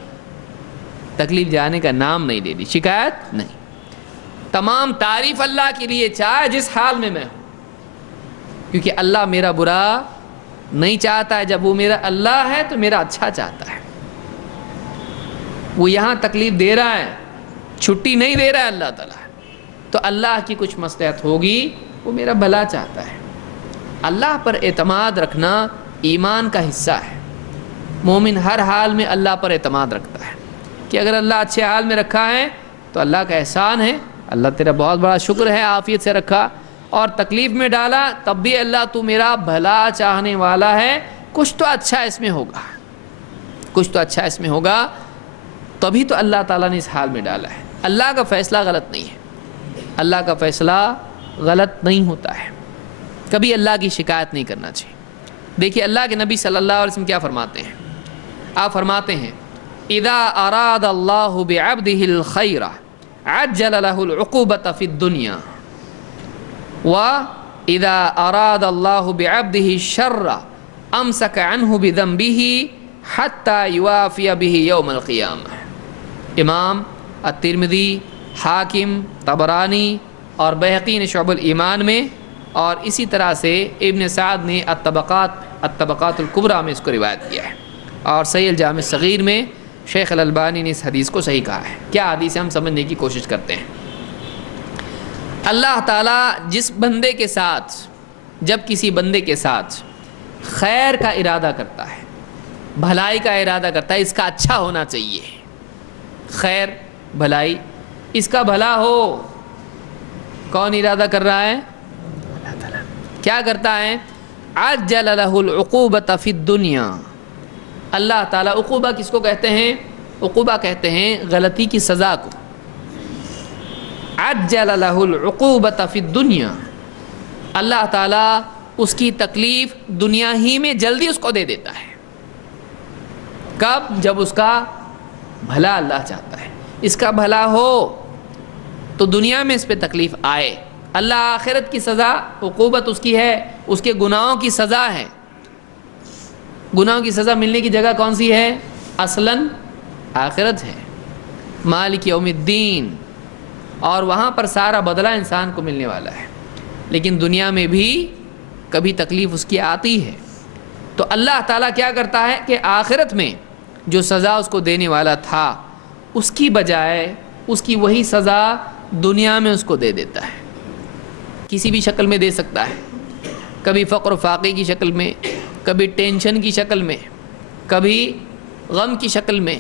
تکلیف جانے کا نام نہیں لے رہی، شکایت نہیں۔ تمام تعریف اللہ کے لیے، چاہے جس حال میں ہوں، کیونکہ اللہ میرا برا نہیں چاہتا ہے، جب وہ میرا اللہ ہے تو میرا اچھا چاہتا ہے۔ وہ یہاں تکلیف دے رہا ہے، چھٹی نہیں دے رہا ہے اللہ تعالیٰ، تو اللہ کی کچھ مصلحت ہوگی، وہ میرا بھلا چاہتا ہے۔ اللہ پر اعتماد رکھنا ایمان کا حصہ ہے، مومن ہر حال میں اللہ پر اعتماد رکھتا ہے۔ کہ اگر اللہ اچھے حال میں رکھا ہے تو اللہ کا احسان ہے، اللہ تیرا بہت بڑا شکر ہے عافیت سے رکھا، اور تکلیف میں ڈالا تب بھی اللہ تو میرا بھلا چاہنے والا ہے، کچھ تو اچھا اس میں ہوگا، کچھ تو اچھا اس میں ہوگا، تبھی تو اللہ تعالیٰ نے اس حال میں ڈالا ہے۔ اللہ کا فیصلہ غلط نہیں ہے، اللہ کا فیصلہ غلط نہیں ہوتا ہے، کبھی اللہ کی شکایت نہیں کرنا چاہیے۔ دیکھیے اللہ کے نبی صلی اللہ علیہ وسلم کیا فرماتے ہیں، آپ فرماتے ہیں اذا اراد اللہ بعبدہ الخیر عجل لہ العقوبۃ فی الدنیا واذا اراد اللہ بعبدہ الشر امسک عنہ بذنبہ حتی یوافی بہ یوم القیامہ۔ امام الترمذی، حاکم، طبرانی اور بہقی نے شعب الایمان میں، اور اسی طرح سے ابن سعد نے الطبقات الکبریٰ میں اس کو روایت کیا ہے، اور صحیح الجامع الصغیر میں شیخ الالبانی نے اس حدیث کو صحیح کہا ہے۔ کیا حدیث ہے ہم سمجھنے کی کوشش کرتے ہیں۔ اللہ تعالیٰ جس بندے کے ساتھ، جب کسی بندے کے ساتھ خیر کا ارادہ کرتا ہے، بھلائی کا ارادہ کرتا ہے، اس کا اچھا ہونا چاہیے، خیر بھلائی، اس کا بھلا ہو، کون ارادہ کر رہا ہے؟ اللہ تعالیٰ کیا کرتا ہے؟ عجل لہ العقوبۃ فی الدنیا۔ اللہ تعالیٰ، عقوبہ کس کو کہتے ہیں؟ عقوبہ کہتے ہیں غلطی کی سزا کو۔ عجل لہ العقوبۃ فی الدنیا، اللہ تعالیٰ اس کی تکلیف دنیا ہی میں جلدی اس کو دے دیتا ہے۔ کب؟ جب اس کا بھلا اللہ چاہتا ہے، اس کا بھلا ہو تو دنیا میں اس پہ تکلیف آئے۔ اللہ آخرت کی سزا، عقوبت اس کی ہے، اس کے گناہوں کی سزا ہے۔ گناہوں کی سزا ملنے کی جگہ کون سی ہے؟ اصلاً آخرت ہے، مالک یوم الدین، اور وہاں پر سارا بدلہ انسان کو ملنے والا ہے۔ لیکن دنیا میں بھی کبھی تکلیف اس کی آتی ہے، تو اللہ تعالیٰ کیا کرتا ہے کہ آخرت میں جو سزا اس کو دینے والا تھا، اس کی بجائے اس کی وہی سزا دنیا میں اس کو دے دیتا ہے، کسی بھی شکل میں دے سکتا ہے، کبھی فقر و فاقے کی شکل میں، کبھی ٹینشن کی شکل میں، کبھی غم کی شکل میں،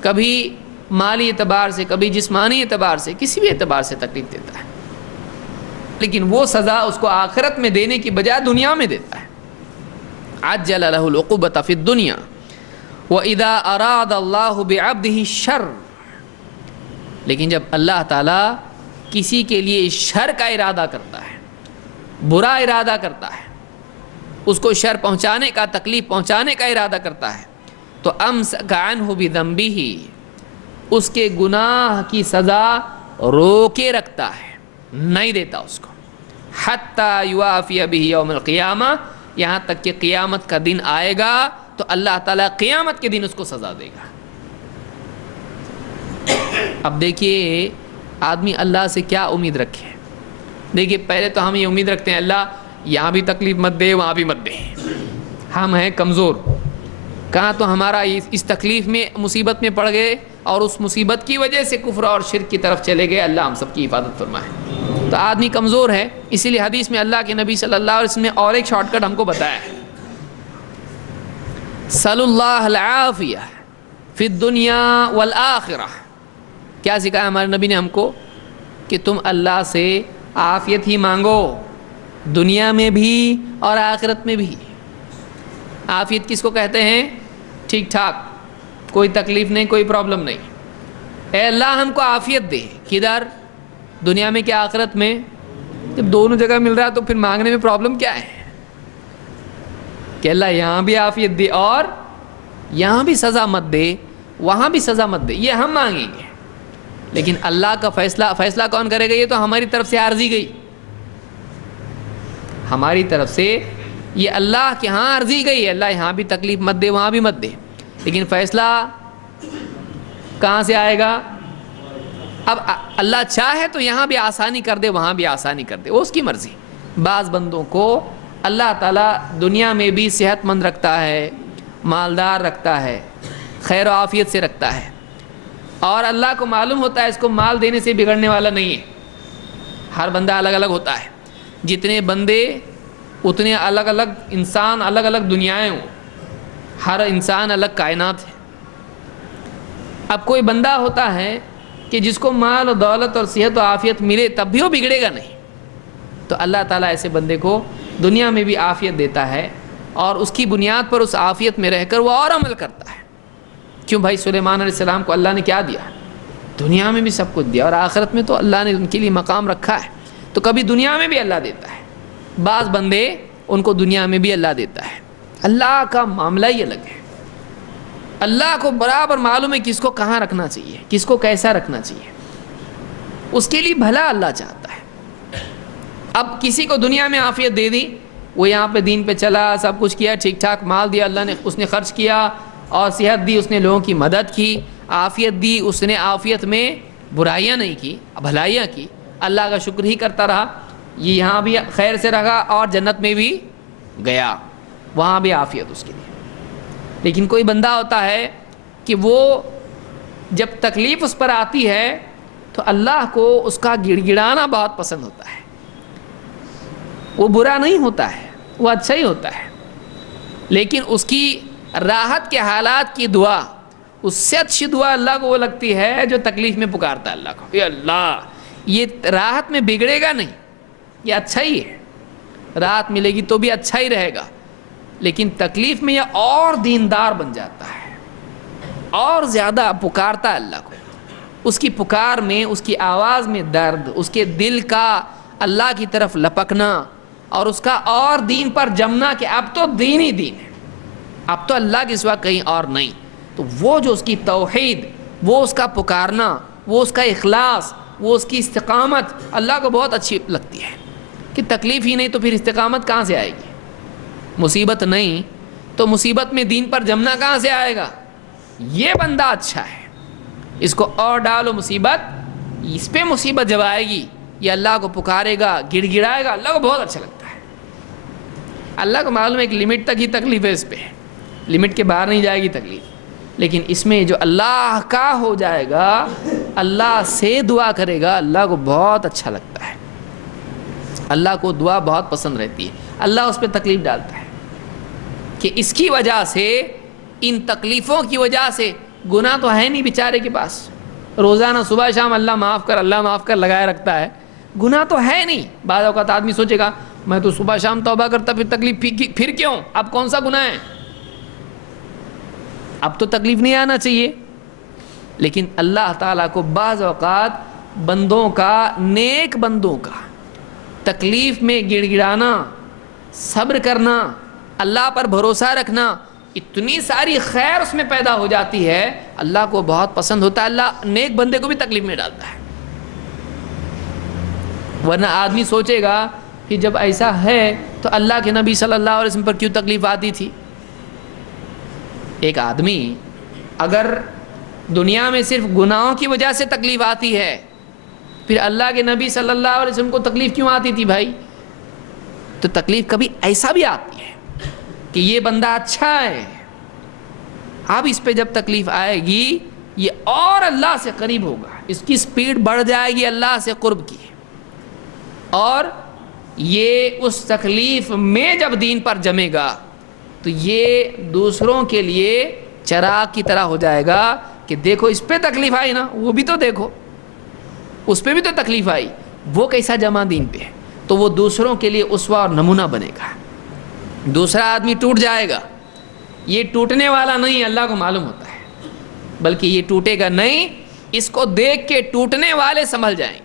کبھی مالی اعتبار سے، کبھی جسمانی اعتبار سے، کسی بھی اعتبار سے تکلیف دیتا ہے، لیکن وہ سزا اس کو آخرت میں دینے کی بجائے دنیا میں دیتا ہے۔ عجل لہ العقوبۃ فی الدنیا وَإِذَا أَرَادَ اللَّهُ بِعَبْدِهِ الشَّرَّ، لیکن جب اللہ تعالیٰ کسی کے لیے شر کا ارادہ کرتا ہے، برا ارادہ کرتا ہے، اس کو شر پہنچانے کا، تکلیف پہنچانے کا ارادہ کرتا ہے، تو أَمْسَكَ عَنْهُ بِذَنبِهِ، اس کے گناہ کی سزا روکے رکھتا ہے، نہیں دیتا اس کو، حَتَّى يُوَافِيَ بِهِ يَوْمَ الْقِيَامَةِ، یہاں تک کہ قیامت کا دن آئے گا تو اللہ تعالیٰ قیامت کے دن اس کو سزا دے گا۔ اب دیکھیے آدمی اللہ سے کیا امید رکھے۔ دیکھیے پہلے تو ہم یہ امید رکھتے ہیں اللہ یہاں بھی تکلیف مت دے، وہاں بھی مت دے، ہم ہیں کمزور، کہاں تو ہمارا اس تکلیف میں، مصیبت میں پڑ گئے اور اس مصیبت کی وجہ سے کفر اور شرک کی طرف چلے گئے، اللہ ہم سب کی حفاظت فرمائے۔ تو آدمی کمزور ہے، اسی لیے حدیث میں اللہ کے نبی صلی اللہ علیہ وسلم نے اور ایک شارٹ کٹ ہم کو بتایا ہے، صلی اللہ العافیہ فی الدنیا والآخرہ۔ کیا سکھایا ہمارے نبی نے ہم کو؟ کہ تم اللہ سے عافیت ہی مانگو، دنیا میں بھی اور آخرت میں بھی۔ عافیت کس کو کہتے ہیں؟ ٹھیک ٹھاک، کوئی تکلیف نہیں، کوئی پرابلم نہیں، اے اللہ ہم کو عافیت دے۔ کدھر؟ دنیا میں کیا آخرت میں؟ جب دونوں جگہ مل رہا ہے تو پھر مانگنے میں پرابلم کیا ہے؟ کہ اللہ یہاں بھی عافیت دے اور یہاں بھی سزا مت دے، وہاں بھی سزا مت دے، یہ ہم مانگیں گے، لیکن اللہ کا فیصلہ کون کرے گا؟ یہ تو ہماری طرف سے عارضی گئی، ہماری طرف سے یہ اللہ کے ہاں عرضی گئی، اللہ یہاں بھی تکلیف مت دے، وہاں بھی مت دے، لیکن فیصلہ کہاں سے آئے گا؟ اب اللہ چاہے تو یہاں بھی آسانی کر دے، وہاں بھی آسانی کر دے، وہ اس کی مرضی۔ بعض بندوں کو اللہ تعالیٰ دنیا میں بھی صحت مند رکھتا ہے، مالدار رکھتا ہے، خیر و عافیت سے رکھتا ہے، اور اللہ کو معلوم ہوتا ہے اس کو مال دینے سے بگڑنے والا نہیں ہے۔ ہر بندہ الگ الگ ہوتا ہے، جتنے بندے اتنے الگ الگ انسان، الگ الگ دنیایں ہوں، ہر انسان الگ کائنات ہے۔ اب کوئی بندہ ہوتا ہے کہ جس کو مال و دولت اور صحت و عافیت ملے تب بھی وہ بگڑے گا نہیں، تو اللہ تعالیٰ ایسے بندے کو دنیا میں بھی عافیت دیتا ہے اور اس کی بنیاد پر اس عافیت میں رہ کر وہ اور عمل کرتا ہے۔ کیوں بھائی، سلیمان علیہ السلام کو اللہ نے کیا دیا؟ دنیا میں بھی سب کچھ دیا، اور آخرت میں تو اللہ نے ان کے لیے مقام رکھا ہے۔ تو کبھی دنیا میں بھی اللہ دیتا ہے، بعض بندے ان کو دنیا میں بھی اللہ دیتا ہے۔ اللہ کا معاملہ ہی الگ ہے۔ اللہ کو برابر معلوم ہے کس کو کہاں رکھنا چاہیے، کس کو کیسا رکھنا چاہیے، اس کے لیے بھلا اللہ چاہتا ہے۔ اب کسی کو دنیا میں عافیت دے دی، وہ یہاں پہ دین پہ چلا، سب کچھ کیا، ٹھیک ٹھاک مال دیا اللہ نے، اس نے خرچ کیا، اور صحت دی، اس نے لوگوں کی مدد کی، عافیت دی، اس نے عافیت میں برائیاں نہیں کی، بھلائیاں کی، اللہ کا شکر ہی کرتا رہا، یہ یہاں بھی خیر سے رہا اور جنت میں بھی گیا، وہاں بھی عافیت اس کے لیے۔ لیکن کوئی بندہ ہوتا ہے کہ وہ جب تکلیف اس پر آتی ہے تو اللہ کو اس کا گڑ گڑانا بہت پسند ہوتا ہے۔ وہ برا نہیں ہوتا ہے، وہ اچھا ہی ہوتا ہے، لیکن اس کی راحت کے حالات کی دعا، اس سے اچھی دعا اللہ کو وہ لگتی ہے جو تکلیف میں پکارتا ہے اللہ کو، اے اللہ یہ راحت میں بگڑے گا نہیں، یہ اچھا ہی ہے، راحت ملے گی تو بھی اچھا ہی رہے گا، لیکن تکلیف میں یہ اور دیندار بن جاتا ہے، اور زیادہ پکارتا ہے اللہ کو۔ اس کی پکار میں، اس کی آواز میں درد، اس کے دل کا اللہ کی طرف لپکنا، اور اس کا اور دین پر جمنا کہ اب تو دین ہی دین ہے، اب تو اللہ کے سوا کہیں اور نہیں، تو وہ جو اس کی توحید، وہ اس کا پکارنا، وہ اس کا اخلاص، وہ اس کی استقامت اللہ کو بہت اچھی لگتی ہے۔ کہ تکلیف ہی نہیں تو پھر استقامت کہاں سے آئے گی؟ مصیبت نہیں تو مصیبت میں دین پر جمنا کہاں سے آئے گا؟ یہ بندہ اچھا ہے، اس کو اور ڈالو مصیبت، اس پہ مصیبت جب آئے گی یہ اللہ کو پکارے گا، گڑ گڑائے گا، اللہ کو بہت اچھا لگتا ہے۔ اللہ کو معلوم ہے ایک لمٹ تک ہی تکلیف ہے، اس پہ لمٹ کے باہر نہیں جائے گی تکلیف، لیکن اس میں جو اللہ کا ہو جائے گا، اللہ سے دعا کرے گا، اللہ کو بہت اچھا لگتا ہے، اللہ کو دعا بہت پسند رہتی ہے، اللہ اس پہ تکلیف ڈالتا ہے کہ اس کی وجہ سے، ان تکلیفوں کی وجہ سے، گناہ تو ہے نہیں بیچارے کے پاس، روزانہ صبح شام اللہ معاف کر لگائے رکھتا ہے، گناہ تو ہے نہیں۔ بعض اوقات آدمی سوچے گا میں تو صبح شام توبہ کرتا پھر تکلیف پھر کیوں، اب کون سا گناہ ہے، اب تو تکلیف نہیں آنا چاہیے، لیکن اللہ تعالیٰ کو بعض اوقات بندوں کا، نیک بندوں کا تکلیف میں گڑ گڑانا، صبر کرنا، اللہ پر بھروسہ رکھنا، اتنی ساری خیر اس میں پیدا ہو جاتی ہے، اللہ کو بہت پسند ہوتا ہے، اللہ نیک بندے کو بھی تکلیف میں ڈالتا ہے۔ ورنہ آدمی سوچے گا کہ جب ایسا ہے تو اللہ کے نبی صلی اللہ علیہ وسلم پر کیوں تکلیف آتی تھی؟ ایک آدمی اگر دنیا میں صرف گناہوں کی وجہ سے تکلیف آتی ہے، پھر اللہ کے نبی صلی اللہ علیہ وسلم کو تکلیف کیوں آتی تھی بھائی؟ تو تکلیف کبھی ایسا بھی آتی ہے کہ یہ بندہ اچھا ہے، اب اس پہ جب تکلیف آئے گی یہ اور اللہ سے قریب ہوگا، اس کی سپیڈ بڑھ جائے گی اللہ سے قرب کی، اور یہ اس تکلیف میں جب دین پر جمے گا تو یہ دوسروں کے لیے چراغ کی طرح ہو جائے گا کہ دیکھو اس پہ تکلیف آئی نا، وہ بھی تو دیکھو، اس پہ بھی تو تکلیف آئی، وہ کیسا جمع دین پہ ہے، تو وہ دوسروں کے لیے اسوہ اور نمونہ بنے گا۔ دوسرا آدمی ٹوٹ جائے گا، یہ ٹوٹنے والا نہیں، اللہ کو معلوم ہوتا ہے، بلکہ یہ ٹوٹے گا نہیں، اس کو دیکھ کے ٹوٹنے والے سنبھل جائیں گے۔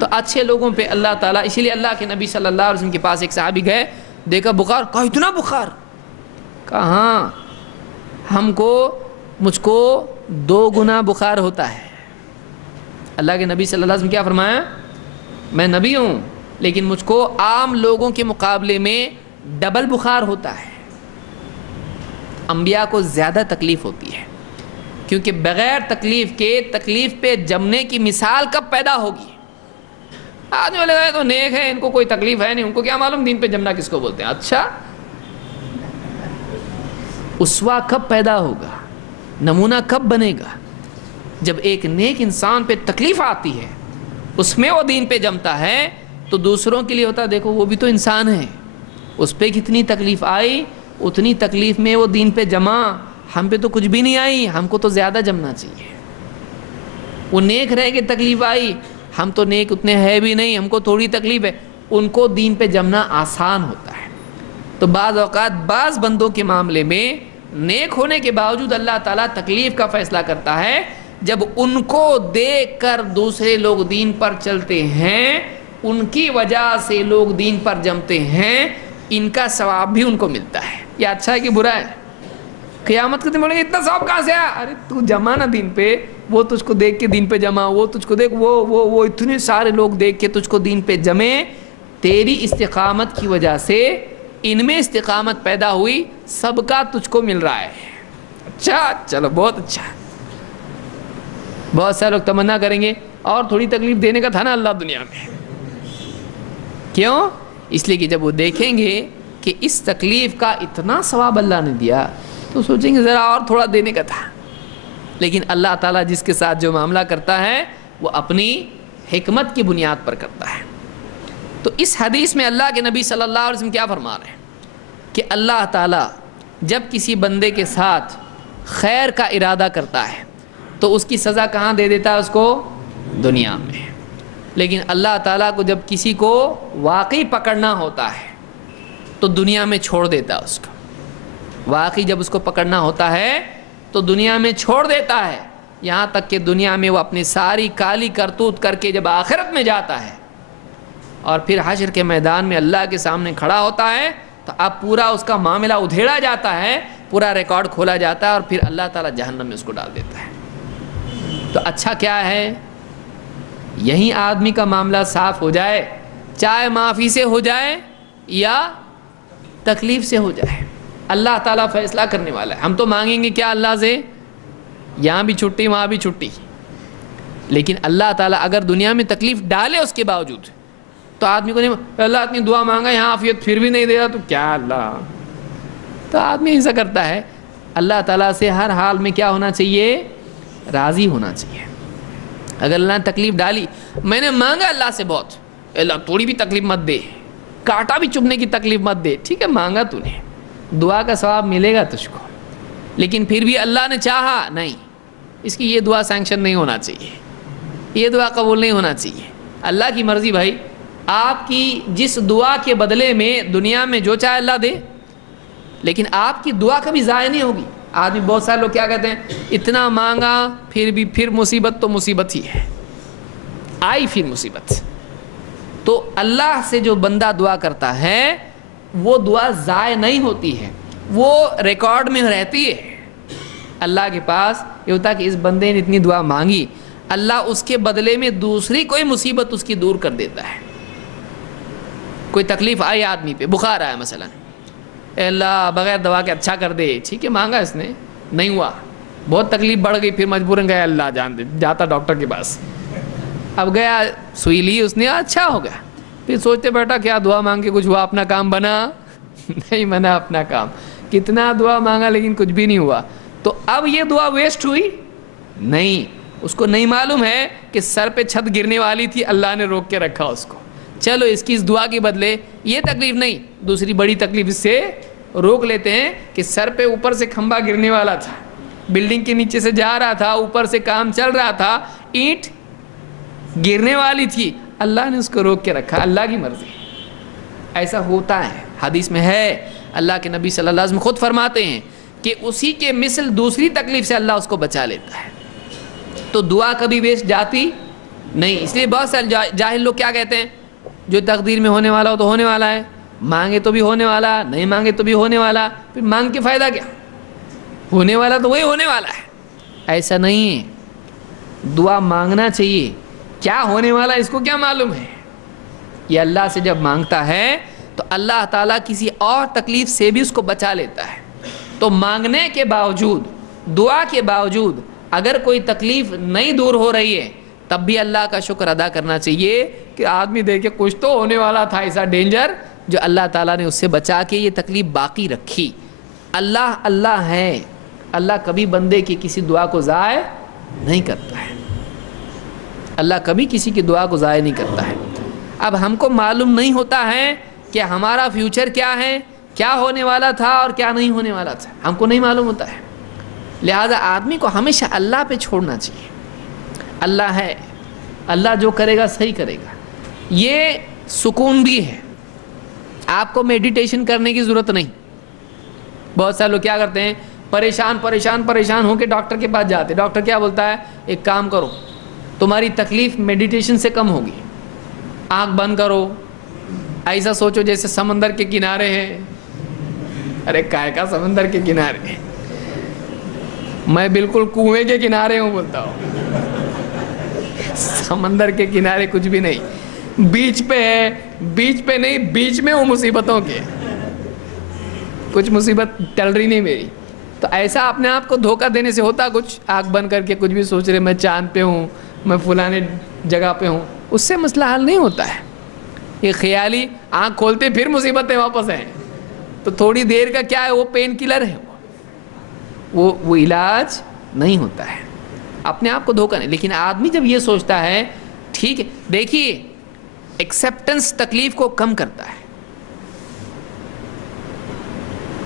تو اچھے لوگوں پہ اللہ تعالیٰ، اسی لیے اللہ کے نبی صلی اللہ علیہ وسلم کے پاس ایک صحابی گئے، دیکھا بخار، کہا اتنا بخار، کہا ہاں مجھ کو 2 گنا بخار ہوتا ہے۔ اللہ کے نبی صلی اللہ علیہ وسلم کیا فرمایا؟ میں نبی ہوں لیکن مجھ کو عام لوگوں کے مقابلے میں ڈبل بخار ہوتا ہے۔ انبیاء کو زیادہ تکلیف ہوتی ہے، کیونکہ بغیر تکلیف کے تکلیف پہ جمنے کی مثال کب پیدا ہوگی؟ آدمی لگائے تو نیک ہے، ان کو کوئی تکلیف ہے نہیں، ان کو کیا معلوم دین پہ جمنا کس کو بولتے ہیں۔ اچھا، اسوہ کب پیدا ہوگا، نمونہ کب بنے گا؟ جب ایک نیک انسان پہ تکلیف آتی ہے، اس میں وہ دین پہ جمتا ہے، تو دوسروں کے لیے ہوتا ہے دیکھو وہ بھی تو انسان ہے، اس پہ کتنی تکلیف آئی اتنی تکلیف میں وہ دین پہ جمع، ہم پہ تو کچھ بھی نہیں آئی, ہم کو تو زیادہ جمنا چاہیے. وہ نیک رہ کے تکلیف آئی, ہم تو نیک اتنے ہے بھی نہیں, ہم کو تھوڑی تکلیف ہے. ان کو دین پہ جمنا آسان ہوتا ہے. تو بعض اوقات بعض بندوں کے معاملے میں نیک ہونے کے باوجود اللہ تعالیٰ تکلیف کا فیصلہ کرتا ہے. جب ان کو دیکھ کر دوسرے لوگ دین پر چلتے ہیں, ان کی وجہ سے لوگ دین پر جمتے ہیں, ان کا ثواب بھی ان کو ملتا ہے. یہ اچھا ہے کہ برا ہے؟ قیامت کے دن بولیں گے اتنا ثواب کہاں سے آیا؟ ارے تو جمع نا دین پہ, وہ تجھ کو دیکھ کے دین پہ جمع, وہ تجھ کو دیکھ وہ اتنے سارے لوگ دیکھ کے تجھ کو دین پہ جمے. تیری استقامت کی وجہ سے ان میں استقامت پیدا ہوئی, سب کا تجھ کو مل رہا ہے. اچھا, چلو بہت اچھا. بہت سارے لوگ تمنا کریں گے اور تھوڑی تکلیف دینے کا تھا نا اللہ دنیا میں. کیوں؟ اس لیے کہ جب وہ دیکھیں گے کہ اس تکلیف کا اتنا ثواب اللہ نے دیا تو سوچیں گے ذرا اور تھوڑا دینے کا تھا. لیکن اللہ تعالیٰ جس کے ساتھ جو معاملہ کرتا ہے وہ اپنی حکمت کی بنیاد پر کرتا ہے. تو اس حدیث میں اللہ کے نبی صلی اللہ علیہ وسلم کیا فرما رہے ہیں کہ اللہ تعالیٰ جب کسی بندے کے ساتھ خیر کا ارادہ کرتا ہے تو اس کی سزا کہاں دے دیتا ہے؟ اس کو دنیا میں. لیکن اللہ تعالیٰ کو جب کسی کو واقعی پکڑنا ہوتا ہے تو دنیا میں چھوڑ دیتا ہے اس کو. واقعی جب اس کو پکڑنا ہوتا ہے تو دنیا میں چھوڑ دیتا ہے, یہاں تک کہ دنیا میں وہ اپنی ساری کالی کرتوت کر کے جب آخرت میں جاتا ہے اور پھر حشر کے میدان میں اللہ کے سامنے کھڑا ہوتا ہے تو اب پورا اس کا معاملہ ادھیڑا جاتا ہے, پورا ریکارڈ کھولا جاتا ہے اور پھر اللہ تعالیٰ جہنم میں اس کو ڈال دیتا ہے. تو اچھا کیا ہے؟ یہیں آدمی کا معاملہ صاف ہو جائے, چاہے معافی سے ہو جائے یا تکلیف سے ہو جائے. اللہ تعالیٰ فیصلہ کرنے والا ہے. ہم تو مانگیں گے کیا اللہ سے؟ یہاں بھی چھٹی وہاں بھی چھٹی. لیکن اللہ تعالیٰ اگر دنیا میں تکلیف ڈالے اس کے باوجود تو آدمی کو نہیں, اللہ اتنی دعا مانگا یہاں عافیت پھر بھی نہیں دے رہا تو کیا اللہ. تو آدمی ایسا کرتا ہے. اللہ تعالیٰ سے ہر حال میں کیا ہونا چاہیے؟ راضی ہونا چاہیے. اگر اللہ نے تکلیف ڈالی, میں نے مانگا اللہ سے بہت, اللہ تھوڑی بھی تکلیف مت دے, کانٹا بھی چبھنے کی تکلیف مت دے, ٹھیک ہے مانگا تو نے, دعا کا ثواب ملے گا تجھ کو. لیکن پھر بھی اللہ نے چاہا نہیں, اس کی یہ دعا سینکشن نہیں ہونا چاہیے, یہ دعا قبول نہیں ہونا چاہیے. اللہ کی مرضی بھائی, آپ کی جس دعا کے بدلے میں دنیا میں جو چاہے اللہ دے, لیکن آپ کی دعا کبھی ضائع نہیں ہوگی. آدمی بہت سارے لوگ کیا کہتے ہیں, اتنا مانگا پھر بھی پھر مصیبت تو مصیبت ہی ہے, آئی پھر مصیبت. تو اللہ سے جو بندہ دعا کرتا ہے وہ دعا ضائع نہیں ہوتی ہے, وہ ریکارڈ میں رہتی ہے. اللہ کے پاس یہ ہوتا ہے کہ اس بندے نے اتنی دعا مانگی, اللہ اس کے بدلے میں دوسری کوئی مصیبت اس کی دور کر دیتا ہے. کوئی تکلیف آئی آدمی پہ, بخار آیا مثلا, اے اللہ بغیر دوا کے اچھا کر دے. ٹھیک ہے مانگا اس نے, نہیں ہوا, بہت تکلیف بڑھ گئی, پھر مجبوراً گیا اللہ جان دے, جاتا ڈاکٹر کے پاس. اب گیا سوئی لی اس نے, اچھا ہو گیا. پھر سوچتے بیٹا کیا دعا مانگ کے کچھ ہوا, اپنا کام بنا نہیں بنا اپنا کام. کتنا دعا مانگا لیکن کچھ بھی نہیں ہوا. تو اب یہ دعا ویسٹ ہوئی نہیں. اس کو نہیں معلوم ہے کہ سر پہ چھت گرنے والی تھی, اللہ نے روک کے رکھا اس کو. چلو اس کی اس دعا کے بدلے یہ تکلیف نہیں, دوسری بڑی تکلیف اس سے روک لیتے ہیں کہ سر پہ اوپر سے کھمبا گرنے والا تھا, بلڈنگ کے نیچے سے جا رہا تھا, اوپر سے کام چل رہا تھا, اینٹ گرنے والی تھی, اللہ نے اس کو روک کے رکھا. اللہ کی مرضی. ایسا ہوتا ہے, حدیث میں ہے. اللہ کے نبی صلی اللہ علیہ وسلم خود فرماتے ہیں کہ اسی کے مثل دوسری تکلیف سے اللہ اس کو بچا لیتا ہے. تو دعا کبھی ویسٹ جاتی نہیں. اس لیے بہت سارے جاہل لوگ کیا کہتے ہیں, جو تقدیر میں ہونے والا ہو تو ہونے والا ہے, مانگے تو بھی ہونے والا, نہیں مانگے تو بھی ہونے والا, پھر مانگ کے فائدہ کیا, ہونے والا تو وہی ہونے والا ہے. ایسا نہیں ہے, دعا مانگنا چاہیے. کیا ہونے والا اس کو کیا معلوم ہے. یہ اللہ سے جب مانگتا ہے تو اللہ تعالیٰ کسی اور تکلیف سے بھی اس کو بچا لیتا ہے. تو مانگنے کے باوجود, دعا کے باوجود اگر کوئی تکلیف نہیں دور ہو رہی ہے تب بھی اللہ کا شکر ادا کرنا چاہیے کہ آدمی دیکھے کچھ تو ہونے والا تھا ایسا ڈینجر جو اللہ تعالیٰ نے اس سے بچا کے یہ تکلیف باقی رکھی. اللہ اللہ ہے, اللہ کبھی بندے کی کسی دعا کو ضائع نہیں کرتا ہے. اللہ کبھی کسی کی دعا کو ضائع نہیں کرتا ہے. اب ہم کو معلوم نہیں ہوتا ہے کہ ہمارا فیوچر کیا ہے, کیا ہونے والا تھا اور کیا نہیں ہونے والا تھا, ہم کو نہیں معلوم ہوتا ہے. لہذا آدمی کو ہمیشہ اللہ پہ چھوڑنا چاہیے. اللہ ہے, اللہ جو کرے گا صحیح کرے گا. یہ سکون بھی ہے. آپ کو میڈیٹیشن کرنے کی ضرورت نہیں. بہت سارے لوگ کیا کرتے ہیں, پریشان ہو کے ڈاکٹر کے پاس جاتے. ڈاکٹر کیا بولتا ہے, ایک کام کرو, تمہاری تکلیف میڈیٹیشن سے کم ہوگی. آنکھ بند کرو, ایسا سوچو جیسے سمندر کے کنارے ہیں. ارے کائے کا سمندر کے کنارے, میں بالکل کنویں کے کنارے ہوں بولتا ہوں. سمندر کے کنارے کچھ بھی نہیں, بیچ پہ ہے. بیچ پہ نہیں, بیچ میں ہوں مصیبتوں کے. کچھ مصیبت ٹل رہی نہیں میری. تو ایسا اپنے آپ کو دھوکہ دینے سے ہوتا کچھ. آنکھ بند کر کے کچھ بھی سوچ رہے, میں چاند پہ ہوں, میں فلانے جگہ پہ ہوں, اس سے مسئلہ حل نہیں ہوتا ہے. یہ خیالی آنکھ کھولتے پھر مصیبتیں واپس ہیں. تو تھوڑی دیر کا کیا ہے, وہ پین کلر ہے, وہ علاج نہیں ہوتا ہے. اپنے آپ کو دھوکہ نہیں. لیکن آدمی جب یہ سوچتا ہے, ٹھیک ہے, دیکھیے ایکسیپٹنس تکلیف کو کم کرتا ہے.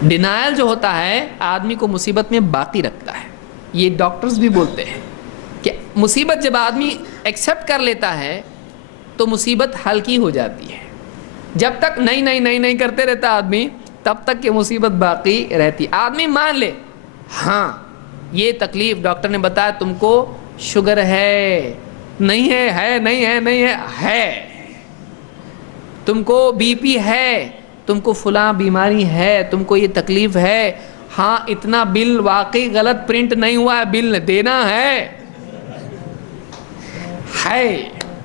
ڈینائل جو ہوتا ہے آدمی کو مصیبت میں باقی رکھتا ہے. یہ ڈاکٹرز بھی بولتے ہیں کہ مصیبت جب آدمی ایکسیپٹ کر لیتا ہے تو مصیبت ہلکی ہو جاتی ہے. جب تک نہیں کرتے رہتا آدمی, تب تک کہ مصیبت باقی رہتی. آدمی مان لے, ہاں یہ تکلیف ڈاکٹر نے بتایا تم کو شوگر ہے, نہیں ہے, تم کو بی پی ہے, تم کو فلاں بیماری ہے, تم کو یہ تکلیف ہے, ہاں اتنا بل واقعی غلط پرنٹ نہیں ہوا ہے, بل دینا ہے.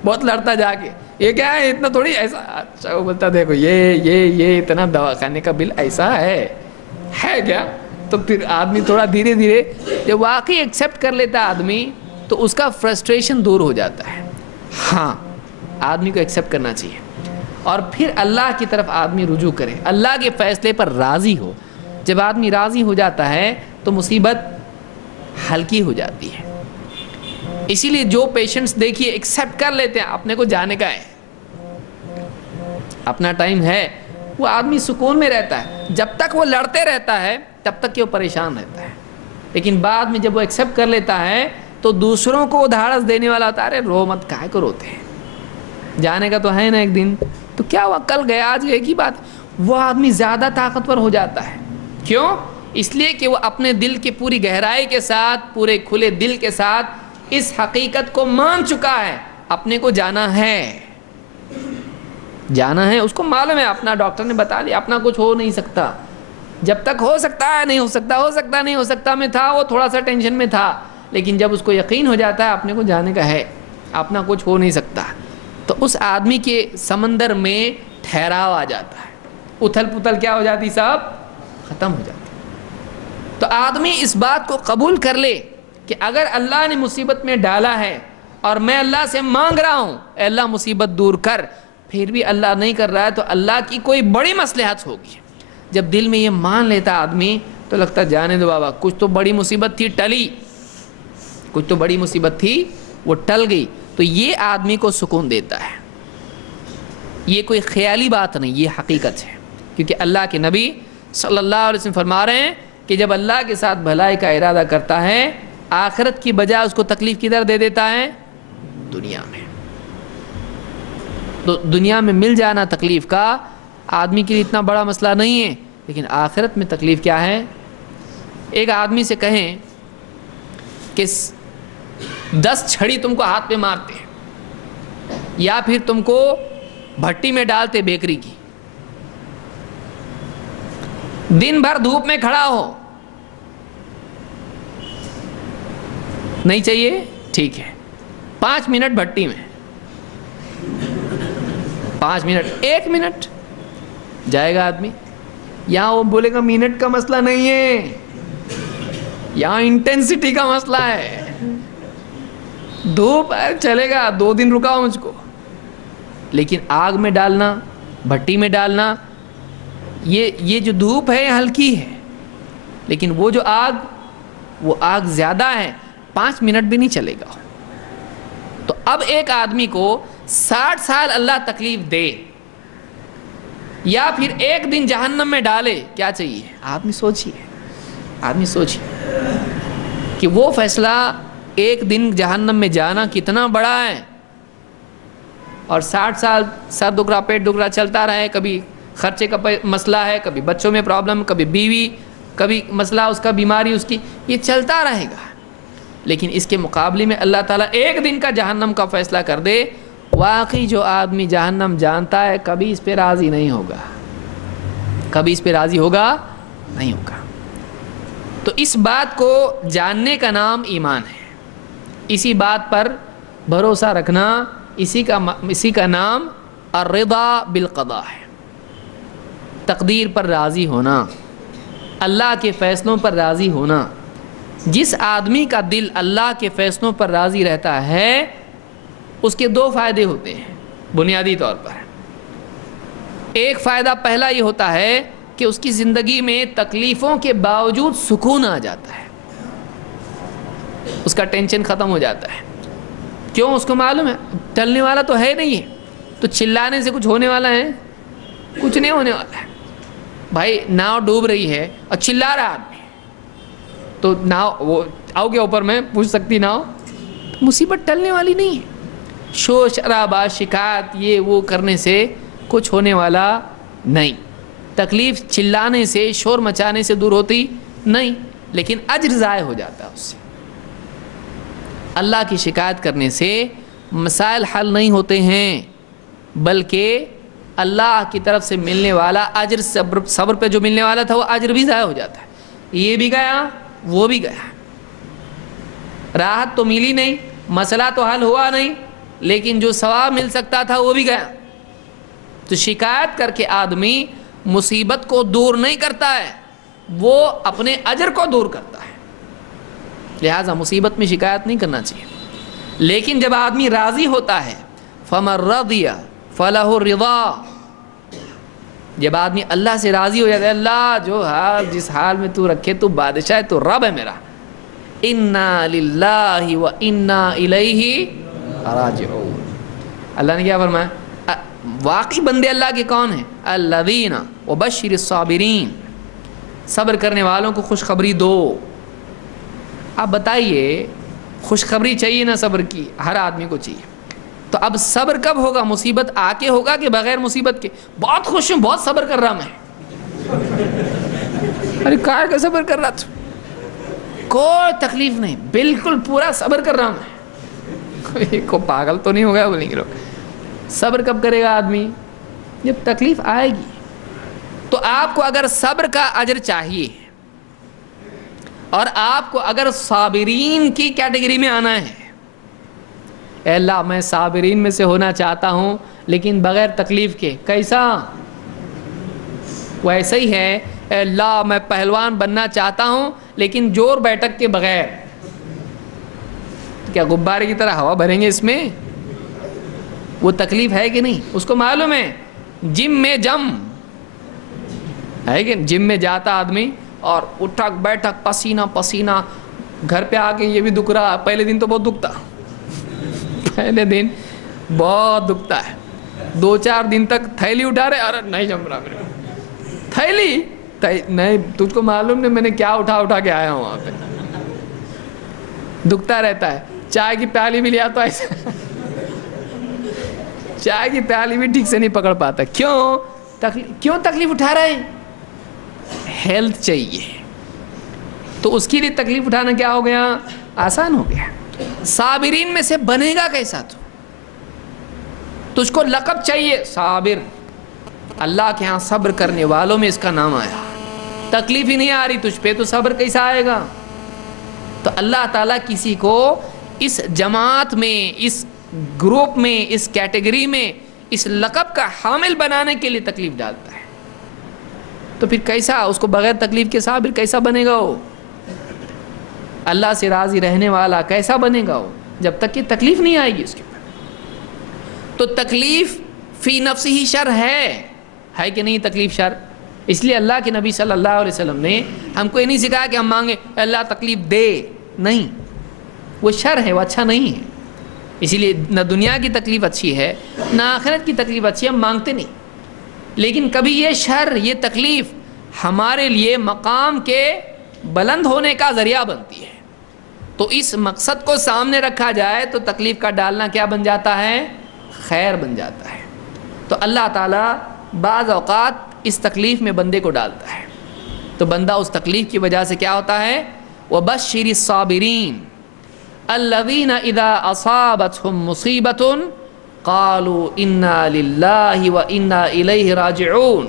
بہت لڑتا جا کے, یہ کیا ہے اتنا تھوڑی ایسا. اچھا وہ بولتا دیکھو یہ اتنا دواخانے کا بل ایسا ہے کیا. تو پھر آدمی تھوڑا دھیرے دھیرے جب واقعی ایکسیپٹ کر لیتا ہے آدمی, تو اس کا فرسٹریشن دور ہو جاتا ہے. ہاں آدمی کو ایکسیپٹ کرنا چاہیے, اور پھر اللہ کی طرف آدمی رجوع کرے, اللہ کے فیصلے پر راضی ہو. جب آدمی راضی ہو جاتا ہے تو مصیبت ہلکی ہو جاتی ہے. اسی لیے جو پیشنٹس دیکھیے ایکسیپٹ کر لیتے ہیں, اپنے کو جانے کا ہے, اپنا ٹائم ہے, وہ آدمی سکون میں رہتا ہے. جب تک وہ لڑتے رہتا ہے تب تک کہ وہ پریشان رہتا ہے. لیکن بعد میں جب وہ ایکسیپٹ کر لیتا ہے تو دوسروں کو دھاڑس دینے والا ہوتا ہے, ارے رو مت, کائے کو روتے ہیں, جانے کا تو ہے نا ایک دن, تو کیا ہوا, کل گیا آج ایک ہی بات. وہ آدمی زیادہ طاقتور ہو جاتا ہے. کیوں؟ اس لیے کہ وہ اپنے دل کی پوری گہرائی کے ساتھ, پورے کھلے دل کے ساتھ اس حقیقت کو مان چکا ہے, اپنے کو جانا ہے, اس کو معلوم ہے. اپنا ڈاکٹر نے بتا دیا اپنا کچھ ہو نہیں سکتا. جب تک ہو سکتا ہے نہیں ہو سکتا نہیں ہو سکتا میں تھا, وہ تھوڑا سا ٹینشن میں تھا. لیکن جب اس کو یقین ہو جاتا ہے اپنے کو جانے کا ہے, اپنا کچھ ہو نہیں سکتا, تو اس آدمی کے سمندر میں ٹھہراؤ آ جاتا ہے. اتھل پتھل کیا ہو جاتی, سب ختم ہو جاتی. تو آدمی اس بات کو قبول کر لے کہ اگر اللہ نے مصیبت میں ڈالا ہے اور میں اللہ سے مانگ رہا ہوں, اے اللہ مصیبت دور کر, پھر بھی اللہ نہیں کر رہا ہے تو اللہ کی کوئی بڑی مصلحت ہوگی. جب دل میں یہ مان لیتا آدمی تو لگتا جانے دو بابا, کچھ تو بڑی مصیبت تھی ٹلی, کچھ تو بڑی مصیبت تھی وہ ٹل گئی. تو یہ آدمی کو سکون دیتا ہے. یہ کوئی خیالی بات نہیں, یہ حقیقت ہے. کیونکہ اللہ کے نبی صلی اللہ علیہ وسلم فرما رہے ہیں کہ جب اللہ کے ساتھ بھلائی کا ارادہ کرتا ہے, آخرت کی بجائے اس کو تکلیف کدھر دے دیتا ہے, دنیا میں. تو دنیا میں مل جانا تکلیف کا آدمی کے لیے اتنا بڑا مسئلہ نہیں ہے, لیکن آخرت میں تکلیف کیا ہے. ایک آدمی سے کہیں کہ 10 چھڑی تم کو ہاتھ پہ مارتے یا پھر تم کو بھٹی میں ڈالتے بیکری کی, دن بھر دھوپ میں کھڑا ہو, نہیں چاہیے, ٹھیک ہے 5 منٹ بھٹی میں, 5 منٹ 1 منٹ جائے گا آدمی. یہاں وہ بولے گا منٹ کا مسئلہ نہیں ہے, یہاں انٹینسٹی کا مسئلہ ہے. دھوپ چلے گا 2 دن رکاؤ مجھ کو, لیکن آگ میں ڈالنا, بھٹی میں ڈالنا, یہ جو دھوپ ہے ہلکی ہے, لیکن وہ جو آگ زیادہ ہے, 5 منٹ بھی نہیں چلے گا. تو اب ایک آدمی کو 60 سال اللہ تکلیف دے یا پھر 1 دن جہنم میں ڈالے, کیا چاہیے؟ آدمی سوچیے. کہ وہ فیصلہ ایک دن جہنم میں جانا کتنا بڑا ہے، اور 60 سال سر دکھ رہا پیٹ دکھ رہا چلتا رہے، کبھی خرچے کا مسئلہ ہے، کبھی بچوں میں پرابلم، کبھی بیوی، کبھی مسئلہ اس کا بیماری اس کی، یہ چلتا رہے گا. لیکن اس کے مقابلے میں اللہ تعالیٰ ایک دن کا جہنم کا فیصلہ کر دے، واقعی جو آدمی جہنم جانتا ہے کبھی اس پہ راضی نہیں ہوگا، کبھی اس پہ راضی ہوگا نہیں ہوگا. تو اس بات کو جاننے کا نام ایمان ہے، اسی بات پر بھروسہ رکھنا، اسی کا نام الرضا بالقضاء ہے. تقدیر پر راضی ہونا، اللہ کے فیصلوں پر راضی ہونا. جس آدمی کا دل اللہ کے فیصلوں پر راضی رہتا ہے اس کے 2 فائدے ہوتے ہیں بنیادی طور پر. ایک فائدہ پہلا یہ ہوتا ہے کہ اس کی زندگی میں تکلیفوں کے باوجود سکون آ جاتا ہے، اس کا ٹینشن ختم ہو جاتا ہے. کیوں؟ اس کو معلوم ہے ٹلنے والا تو ہے نہیں ہے، تو چلانے سے کچھ ہونے والا ہے؟ کچھ نہیں ہونے والا ہے. بھائی ناؤ ڈوب رہی ہے اور چلا رہا آدمی، تو ناؤ وہ آؤ کے اوپر میں پوچھ سکتی ناؤ، مصیبت ٹلنے والی نہیں ہے. شور شرابہ شکایت یہ وہ کرنے سے کچھ ہونے والا نہیں. تکلیف چلانے سے شور مچانے سے دور ہوتی نہیں، لیکن اجر ضائع ہو جاتا ہے اس سے. اللہ کی شکایت کرنے سے مسائل حل نہیں ہوتے ہیں، بلکہ اللہ کی طرف سے ملنے والا اجر، صبر پہ جو ملنے والا تھا وہ اجر بھی ضائع ہو جاتا ہے. یہ بھی گیا وہ بھی گیا، راحت تو ملی نہیں، مسئلہ تو حل ہوا نہیں، لیکن جو ثواب مل سکتا تھا وہ بھی گیا. تو شکایت کر کے آدمی مصیبت کو دور نہیں کرتا ہے، وہ اپنے اجر کو دور کرتا ہے. لہذا مصیبت میں شکایت نہیں کرنا چاہیے. لیکن جب آدمی راضی ہوتا ہے، فَمَن رَضِيَ فَلَهُ الرِّضَا، جب آدمی اللہ سے راضی ہو جاتا ہے، اللہ جو حال جس حال میں تو رکھے، تو بادشاہ ہے، تو رب ہے میرا، اِنَّا لِلَّهِ وَإِنَّا إِلَيْهِ رَاجِعُونَ. اللہ نے کیا فرمایا؟ واقعی بندے اللہ کے کون ہیں؟ الَّذِينَ وَبَشِّرِ الصَّابِرِينَ، صبر کرنے والوں کو خوشخبری دو. اب بتائیے، خوشخبری چاہیے نا صبر کی، ہر آدمی کو چاہیے. تو اب صبر کب ہوگا؟ مصیبت آ کے ہوگا کہ بغیر مصیبت کے؟ بہت خوش ہوں، بہت صبر کر رہا میں. ارے کہاں کا صبر کر رہا تھا؟ کوئی تکلیف نہیں، بالکل پورا صبر کر رہا میں. کو پاگل تو نہیں ہو گیا بولیں گے لوگ. صبر کب کرے گا آدمی؟ جب تکلیف آئے گی. تو آپ کو اگر صبر کا اجر چاہیے اور آپ کو اگر صابرین کی کیٹیگری میں آنا ہے، اے اللہ میں صابرین میں سے ہونا چاہتا ہوں لیکن بغیر تکلیف کے، کیسا؟ ویسا ہی ہے، اے اللہ میں پہلوان بننا چاہتا ہوں لیکن جور بیٹھک کے بغیر. کیا غبارے کی طرح ہوا بھریں گے اس میں؟ وہ تکلیف ہے کہ نہیں؟ اس کو معلوم ہے جم میں جم ہے کہ جم میں جاتا آدمی اور اٹھک بیٹھک پسینہ پسینہ، گھر پہ آ کے یہ بھی دکھ رہا. پہلے دن تو بہت دکھتا، پہلے دن بہت دکھتا ہے. 2-4 دن تک تھیلی اٹھا رہے، اور نہیں جم رہا میرے تھیلی نہیں. تجھ کو معلوم نہیں میں نے کیا اٹھا کے آیا ہوں وہاں پہ. دکھتا رہتا ہے. چائے کی پیالی بھی لیا تو ایسے چائے کی پیالی بھی ٹھیک سے نہیں پکڑ پاتا. کیوں تکلیف اٹھا رہے ہیں؟ ہیلتھ چاہیے، تو اس کے لیے تکلیف اٹھانا کیا ہو گیا؟ آسان ہو گیا. صابرین میں سے بنے گا کیسا؟ تجھ کو لقب چاہیے صابر. اللہ کے ہاں صبر کرنے والوں میں اس کا نام آیا. تکلیف ہی نہیں آ رہی تجھ پہ تو صبر کیسا آئے گا؟ تو اللہ تعالیٰ کسی کو اس جماعت میں، اس گروپ میں، اس کیٹیگری میں، اس لقب کا حامل بنانے کے لیے تکلیف ڈالتا ہے. تو پھر کیسا اس کو بغیر تکلیف کے صابر کیسا بنے گا؟ وہ اللہ سے راضی رہنے والا کیسا بنے گا وہ؟ جب تک کہ تکلیف نہیں آئے گی اس کے اوپر. تو تکلیف فی نفس ہی شر ہے کہ نہیں؟ تکلیف شر. اس لیے اللہ کے نبی صلی اللہ علیہ وسلم نے ہم کو یہ نہیں سکھایا کہ ہم مانگے اللہ تکلیف دے، نہیں، وہ شر ہے، وہ اچھا نہیں ہے. اسی لیے نہ دنیا کی تکلیف اچھی ہے نہ آخرت کی تکلیف اچھی ہے، ہم مانگتے نہیں. لیکن کبھی یہ شر، یہ تکلیف ہمارے لیے مقام کے بلند ہونے کا ذریعہ بنتی ہے. تو اس مقصد کو سامنے رکھا جائے تو تکلیف کا ڈالنا کیا بن جاتا ہے؟ خیر بن جاتا ہے. تو اللہ تعالیٰ بعض اوقات اس تکلیف میں بندے کو ڈالتا ہے تو بندہ اس تکلیف کی وجہ سے کیا ہوتا ہے؟ وَبَشِّرِ الصَّابِرِينَ الَّذِينَ إِذَا أَصَابَتْهُمْ مُصِيبَةٌ قَالُوا إِنَّا لِلَّهِ وَإِنَّا إِلَيْهِ رَاجِعُونَ.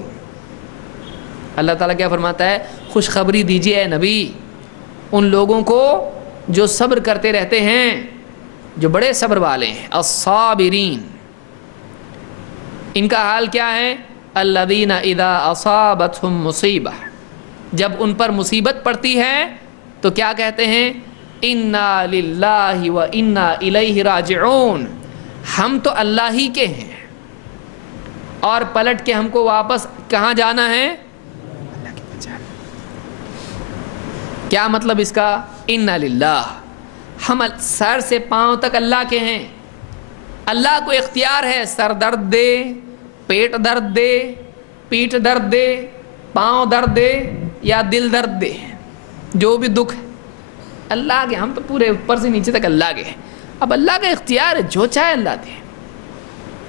اللہ تعالیٰ کیا فرماتا ہے؟ خوشخبری دیجیے اے نبی ان لوگوں کو جو صبر کرتے رہتے ہیں، جو بڑے صبر والے ہیں. الصابرین، ان کا حال کیا ہے؟ الذین اذا اصابتهم مصیبہ، جب ان پر مصیبت پڑتی ہے تو کیا کہتے ہیں؟ انا للہ و انا الیہ راجعون، ہم تو اللہ ہی کے ہیں اور پلٹ کے ہم کو واپس کہاں جانا ہے؟ اللہ کے پاس جانا. کیا مطلب اس کا؟ انا للہ، ہم سر سے پاؤں تک اللہ کے ہیں. اللہ کو اختیار ہے سر درد دے، پیٹ درد دے، پیٹھ درد دے، پاؤں درد دے یا دل درد دے، جو بھی دکھ ہے اللہ کے. ہم تو پورے اوپر سے نیچے تک اللہ کے ہیں. اب اللہ کا اختیار ہے، جو چاہے اللہ دے،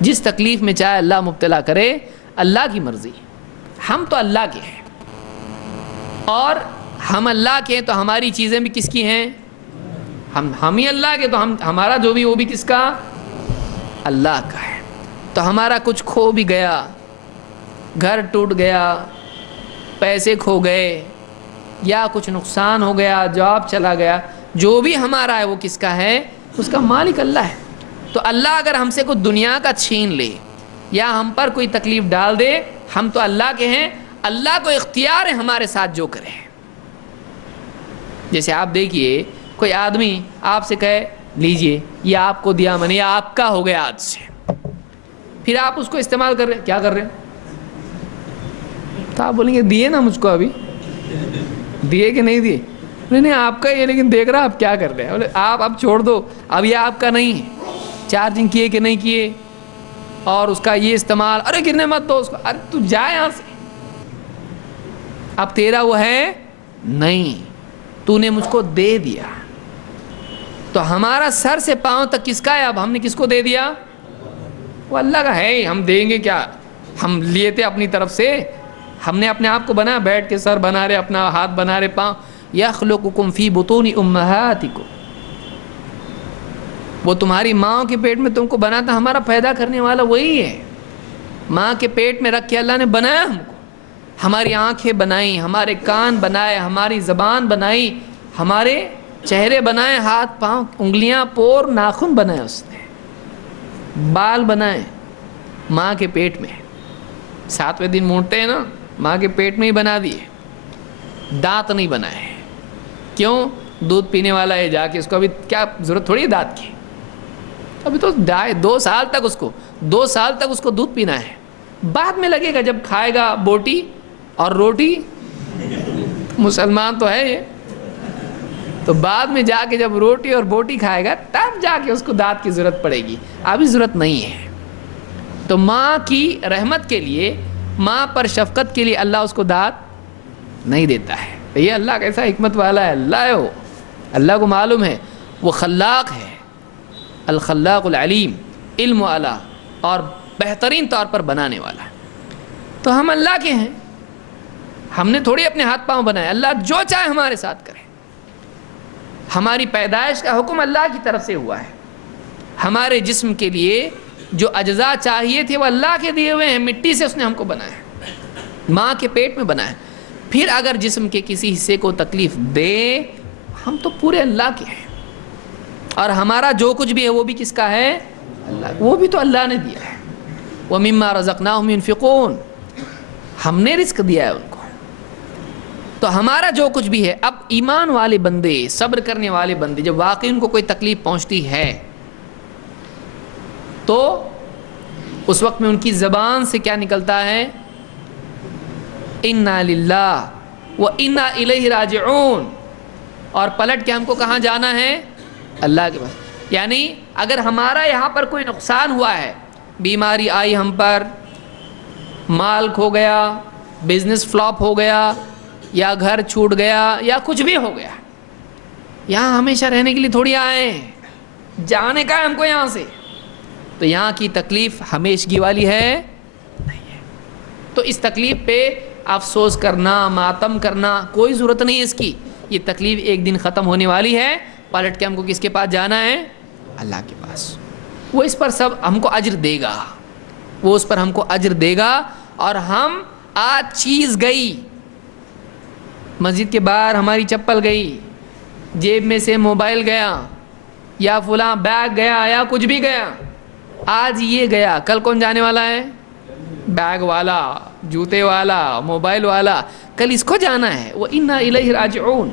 جس تکلیف میں چاہے اللہ مبتلا کرے، اللہ کی مرضی. ہم تو اللہ کے ہیں اور ہم اللہ کے ہیں تو ہماری چیزیں بھی کس کی ہیں؟ ہم ہی اللہ کے. تو ہمارا جو بھی وہ بھی کس کا؟ اللہ کا ہے. تو ہمارا کچھ کھو بھی گیا، گھر ٹوٹ گیا، پیسے کھو گئے یا کچھ نقصان ہو گیا، جاب چلا گیا، جو بھی ہمارا ہے وہ کس کا ہے؟ اس کا مالک اللہ ہے. تو اللہ اگر ہم سے کوئی دنیا کا چھین لے یا ہم پر کوئی تکلیف ڈال دے، ہم تو اللہ کے ہیں. اللہ کو اختیار ہے ہمارے ساتھ جو کرے. جیسے آپ دیکھیے کوئی آدمی آپ سے کہے لیجئے یہ آپ کو دیا میں نے، یا آپ کا ہو گیا آج سے، پھر آپ اس کو استعمال کر رہے ہیں. کیا کر رہے ہیں؟ تو آپ بولیں گے دیے نا مجھ کو، ابھی دیے کہ نہیں دیے؟ نہیں آپ کا یہ، لیکن دیکھ رہا آپ کیا کر رہے ہیں. بولے آپ اب چھوڑ دو، اب یہ آپ کا نہیں ہے. چارجنگ کیے کہ نہیں کیے اور اس کا یہ استعمال، ارے گرنے مت دو اس کو، ارے تو جائے یہاں سے، اب تیرا وہ ہے نہیں، تو نے مجھ کو دے دیا. تو ہمارا سر سے پاؤں تک کس کا ہے؟ اب ہم نے کس کو دے دیا؟ وہ اللہ کا ہے. ہم دیں گے کیا؟ ہم لیے تھے اپنی طرف سے، ہم نے اپنے آپ کو بنا، بیٹھ کے سر بنا رہے، اپنا ہاتھ بنا رہے، پاؤں. یخلقکم فی بطون امہاتکم، وہ تمہاری ماں کے پیٹ میں تم کو بنا تھا. ہمارا پیدا کرنے والا وہی ہے. ماں کے پیٹ میں رکھ کے اللہ نے بنایا ہم کو. ہماری آنکھیں بنائی، ہمارے کان بنائے، ہماری زبان بنائی، ہمارے چہرے بنائے، ہاتھ پاؤں انگلیاں پور ناخن بنائے، اس نے بال بنائے ماں کے پیٹ میں. 7ویں دن مونٹتے ہیں نا، ماں کے پیٹ میں ہی بنا دیے. دانت نہیں بنائے. کیوں؟ دودھ پینے والا ہے، جا کے اس کو ابھی کیا ضرورت تھوڑی ہے دانت کی، ابھی تو 2 سال تک اس کو 2 سال تک اس کو دودھ پینا ہے. بعد میں لگے گا جب کھائے گا بوٹی اور روٹی، مسلمان تو ہے یہ، تو بعد میں جا کے جب روٹی اور بوٹی کھائے گا تب جا کے اس کو دانت کی ضرورت پڑے گی. ابھی ضرورت نہیں ہے. تو ماں کی رحمت کے لیے، ماں پر شفقت کے لیے اللہ اس کو دانت نہیں دیتا ہے. یہ اللہ کیسا حکمت والا ہے. اللہ ہے وہ، اللہ کو معلوم ہے وہ خلاق ہے، الخلاق العلیم، علم والا اور بہترین طور پر بنانے والا. تو ہم اللہ کے ہیں، ہم نے تھوڑی اپنے ہاتھ پاؤں بنائے. اللہ جو چاہے ہمارے ساتھ کرے. ہماری پیدائش کا حکم اللہ کی طرف سے ہوا ہے. ہمارے جسم کے لیے جو اجزاء چاہیے تھے وہ اللہ کے دیے ہوئے ہیں. مٹی سے اس نے ہم کو بنایا، ماں کے پیٹ میں بنایا. پھر اگر جسم کے کسی حصے کو تکلیف دے، ہم تو پورے اللہ کے ہیں. اور ہمارا جو کچھ بھی ہے وہ بھی کس کا ہے؟ اللہ. وہ بھی تو اللہ نے دیا ہے. وَمِمَّا رَزَقْنَاهُمْ يُنْفِقُونَ، ہم نے رزق دیا ہے ان کو. تو ہمارا جو کچھ بھی ہے. اب ایمان والے بندے، صبر کرنے والے بندے، جب واقعی ان کو کوئی تکلیف پہنچتی ہے تو اس وقت میں ان کی زبان سے کیا نکلتا ہے؟ اِنَّا لِلَّهِ وَإِنَّا إِلَيْهِ رَاجِعُونَ. اور پلٹ کے ہم کو کہاں جانا ہے؟ اللہ کے پاس. یعنی اگر ہمارا یہاں پر کوئی نقصان ہوا ہے، بیماری آئی ہم پر، مال کھو گیا، بزنس فلاپ ہو گیا، یا گھر چھوٹ گیا، یا کچھ بھی ہو گیا، یہاں ہمیشہ رہنے کے لیے تھوڑی آئے ہیں، جانے کا ہے ہم کو یہاں سے. تو یہاں کی تکلیف ہمیشگی والی ہے نہیں ہے. تو اس تکلیف پہ افسوس کرنا، ماتم کرنا کوئی ضرورت نہیں ہے اس کی. یہ تکلیف ایک دن ختم ہونے والی ہے. پلٹ کے ہم کو کس کے پاس جانا ہے؟ اللہ کے پاس. وہ اس پر سب ہم کو اجر دے گا، وہ اس پر ہم کو اجر دے گا. اور ہم آج چیز گئی، مسجد کے باہر ہماری چپل گئی، جیب میں سے موبائل گیا، یا فلاں بیگ گیا، یا کچھ بھی گیا، آج یہ گیا، کل کون جانے والا ہے؟ بیگ والا، جوتے والا، موبائل والا، کل اس کو جانا ہے. وَإِنَّا إِلَيْهِ رَاجِعُونَ.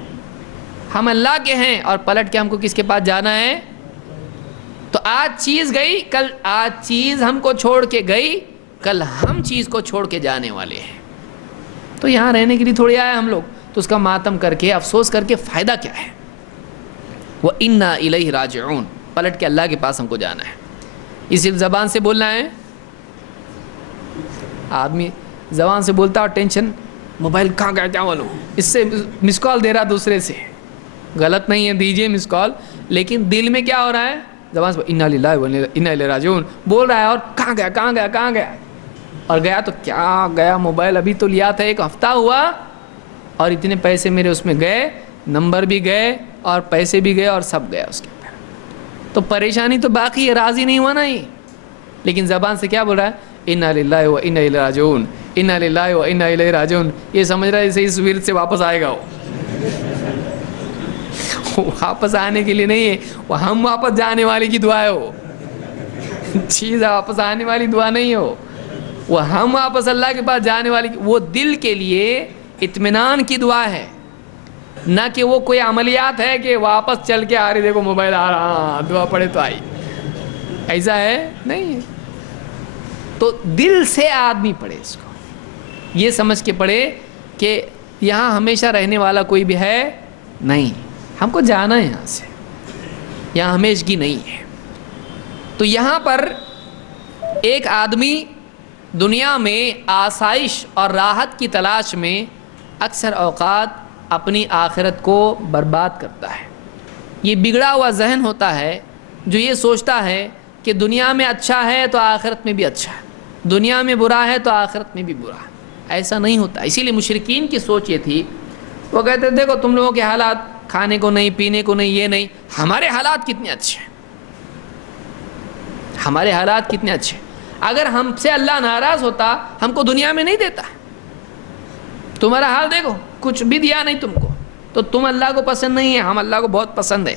ہم اللہ کے ہیں اور پلٹ کے ہم کو کس کے پاس جانا ہے؟ تو آج چیز گئی، کل آج چیز ہم کو چھوڑ کے گئی، کل ہم چیز کو چھوڑ کے جانے والے ہیں. تو یہاں رہنے کے لیے تھوڑی آئے ہم لوگ، تو اس کا ماتم کر کے افسوس کر کے فائدہ کیا ہے؟ وَإِنَّا إِلَيْهِ رَاجِعُونَ. پلٹ کے اللہ کے پاس ہم کو جانا ہے. یہ صرف زبان سے بولنا ہے. آدمی زبان سے بولتا اور ٹینشن، موبائل کہاں گیا کیا معلوم، اس سے مس کال دے رہا دوسرے سے. غلط نہیں ہے، دیجئے مس کال، لیکن دل میں کیا ہو رہا ہے؟ زبان سے اِنَّا لِلَّهِ وَإِنَّا إِلَيْهِ رَاجِعُونَ بول رہا ہے، اور کہاں گیا کہاں گیا کہاں گیا. اور گیا تو کیا گیا، موبائل ابھی تو لیا تھا، ایک ہفتہ ہوا اور اتنے پیسے میرے اس میں گئے، نمبر بھی گئے اور پیسے بھی گئے اور سب گیا اس کے اندر. تو پریشانی تو باقی ہے، راضی نہیں ہوا نہیں. لیکن زبان سے کیا بول رہا ہے؟ اِنَّا لِلَّهِ وَإِنَّا إِلَيْهِ رَاجِعُونَ. اِنَّا لِلَّهِ وَإِنَّا إِلَيْهِ رَاجِعُونَ. یہ سمجھ رہا ہے اسے اس ورد سے واپس آئے گا. وہ واپس آنے کے لیے نہیں ہے، وہ ہم واپس جانے والی کی دعا ہے. وہ چیز واپس آنے والی دعا نہیں ہو، وہ ہم واپس اللہ کے پاس جانے والی، وہ دل کے لیے اطمینان کی دعا ہے، نہ کہ وہ کوئی عملیات ہے کہ واپس چل کے آ رہی، دیکھو موبائل آ رہا، دعا پڑھے تو آئی. ایسا ہے نہیں. تو دل سے آدمی پڑھے اس کو، یہ سمجھ کے پڑھے کہ یہاں ہمیشہ رہنے والا کوئی بھی ہے نہیں، ہم کو جانا ہے یہاں سے، یہاں ہمیشگی نہیں ہے. تو یہاں پر ایک آدمی دنیا میں آسائش اور راحت کی تلاش میں اکثر اوقات اپنی آخرت کو برباد کرتا ہے. یہ بگڑا ہوا ذہن ہوتا ہے جو یہ سوچتا ہے کہ دنیا میں اچھا ہے تو آخرت میں بھی اچھا ہے، دنیا میں برا ہے تو آخرت میں بھی برا ہے. ایسا نہیں ہوتا. اسی لیے مشرکین کی سوچ یہ تھی، وہ کہتے دیکھو تم لوگوں کے حالات، کھانے کو نہیں، پینے کو نہیں، یہ نہیں، ہمارے حالات کتنے اچھے ہیں، ہمارے حالات کتنے اچھے ہیں. اگر ہم سے اللہ ناراض ہوتا ہم کو دنیا میں نہیں دیتا. تمہارا حال دیکھو، کچھ بھی دیا نہیں تم کو، تو تم اللہ کو پسند نہیں ہے، ہم اللہ کو بہت پسند ہے،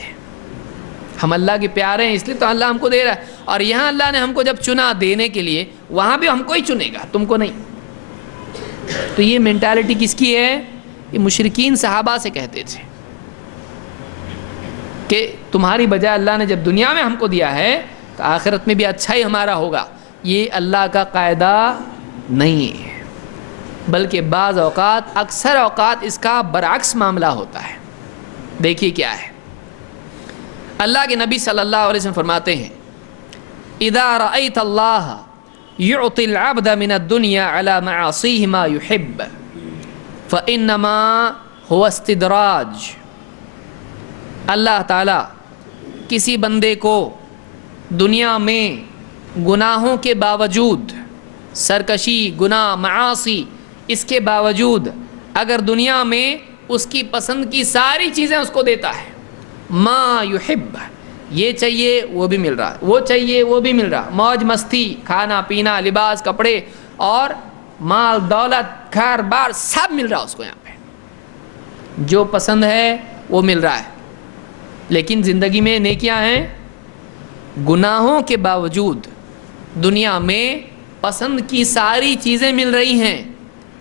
ہم اللہ کے پیارے ہیں، اس لیے تو اللہ ہم کو دے رہا ہے. اور یہاں اللہ نے ہم کو جب چنا دینے کے لیے، وہاں بھی ہم کو ہی چنے گا، تم کو نہیں. تو یہ مینٹالٹی کس کی ہے؟ یہ مشرکین صحابہ سے کہتے تھے کہ تمہاری بجائے اللہ نے جب دنیا میں ہم کو دیا ہے تو آخرت میں بھی اچھا ہی ہمارا ہوگا. یہ اللہ کا قاعدہ نہیں ہے، بلکہ بعض اوقات، اکثر اوقات اس کا برعکس معاملہ ہوتا ہے. دیکھیے کیا ہے. اللہ کے نبی صلی اللہ علیہ وسلم فرماتے ہیں، اذا رأيت اللہ يعطي العبد من الدنيا على معاصيه ما يحب فإنما هو استدراج. اللہ تعالی کسی بندے کو دنیا میں گناہوں کے باوجود، سرکشی، گناہ، معاصی، اس کے باوجود اگر دنیا میں اس کی پسند کی ساری چیزیں اس کو دیتا ہے، ما یحب، یہ چاہیے وہ بھی مل رہا، وہ چاہیے وہ بھی مل رہا، موج مستی، کھانا پینا، لباس، کپڑے، اور مال دولت، گھر بار، سب مل رہا اس کو. یہاں پہ جو پسند ہے وہ مل رہا ہے، لیکن زندگی میں نیکیاں ہیں. گناہوں کے باوجود دنیا میں پسند کی ساری چیزیں مل رہی ہیں.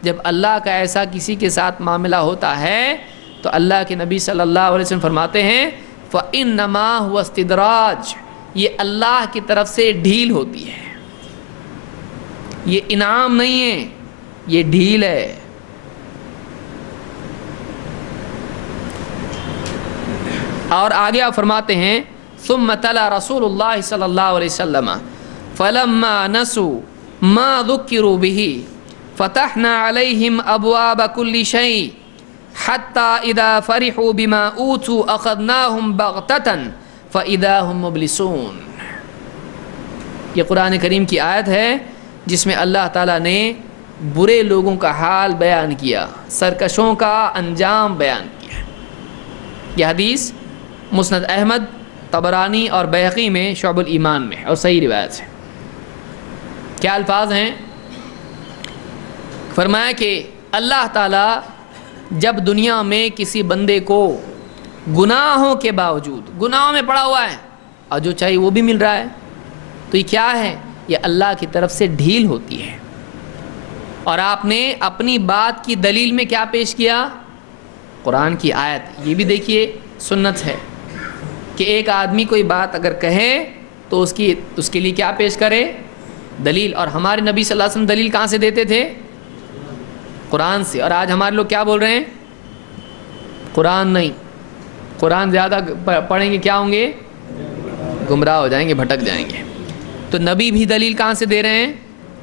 جب اللہ کا ایسا کسی کے ساتھ معاملہ ہوتا ہے تو اللہ کے نبی صلی اللہ علیہ وسلم فرماتے ہیں فَإِنَّمَا هُوَ اسْتِدْرَاجٌ، یہ اللہ کی طرف سے ڈھیل ہوتی ہے، یہ انعام نہیں ہے، یہ ڈھیل ہے. اور آگے آپ فرماتے ہیں ثم تلا رسول اللہ صلی اللہ علیہ وسلم فلما نسوا ما ذکروا به فتحنا علیہم ابواب کل شیء حتی اذا فرحوا بما اوتوا اخذناهم بغتة فاذا هم مبلسون۔ یہ قرآن کریم کی آیت ہے جس میں اللہ تعالیٰ نے برے لوگوں کا حال بیان کیا، سرکشوں کا انجام بیان کیا۔ یہ حدیث مسند احمد، طبرانی اور بیہقی میں شعب الایمان میں اور صحیح روایت ہے۔ کیا الفاظ ہیں؟ فرمایا کہ اللہ تعالیٰ جب دنیا میں کسی بندے کو گناہوں کے باوجود گناہوں میں پڑا ہوا ہے اور جو چاہیے وہ بھی مل رہا ہے، تو یہ کیا ہے؟ یہ اللہ کی طرف سے ڈھیل ہوتی ہے۔ اور آپ نے اپنی بات کی دلیل میں کیا پیش کیا؟ قرآن کی آیت۔ یہ بھی دیکھیے سنت ہے کہ ایک آدمی کوئی بات اگر کہے تو اس کے لیے کیا پیش کرے؟ دلیل۔ اور ہمارے نبی صلی اللہ علیہ وسلم دلیل کہاں سے دیتے تھے؟ قرآن سے۔ اور آج ہمارے لوگ کیا بول رہے ہیں؟ قرآن نہیں، قرآن زیادہ پڑھیں گے کیا ہوں گے؟ گمراہ ہو جائیں گے، بھٹک جائیں گے۔ تو نبی بھی دلیل کہاں سے دے رہے ہیں؟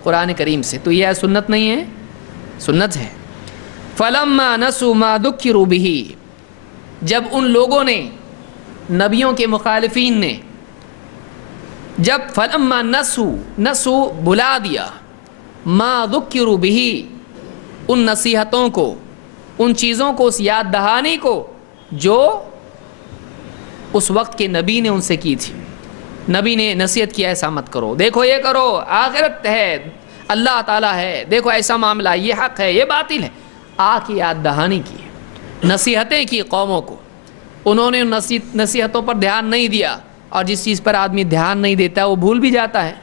قرآن کریم سے۔ تو یہ سنت نہیں ہے؟ سنت ہے۔ فَلَمَّا نَسُوا مَا ذُكِّرُوا بِهِ، جب ان لوگوں نے، نبیوں کے مخالفین نے، جب فَلَمَّا نَسُوا بھلا دیا، مَا ذُكِّرُوا بِهِ ان نصیحتوں کو، ان چیزوں کو، اس یاد دہانی کو جو اس وقت کے نبی نے ان سے کی تھی۔ نبی نے نصیحت کیا ایسا مت کرو، دیکھو یہ کرو، آخرت ہے، اللہ تعالیٰ ہے، دیکھو ایسا معاملہ، یہ حق ہے، یہ باطل ہے، کی یاد دہانی کی، نصیحتیں کی قوموں کو۔ انہوں نے نصیحتوں پر دھیان نہیں دیا، اور جس چیز پر آدمی دھیان نہیں دیتا وہ بھول بھی جاتا ہے۔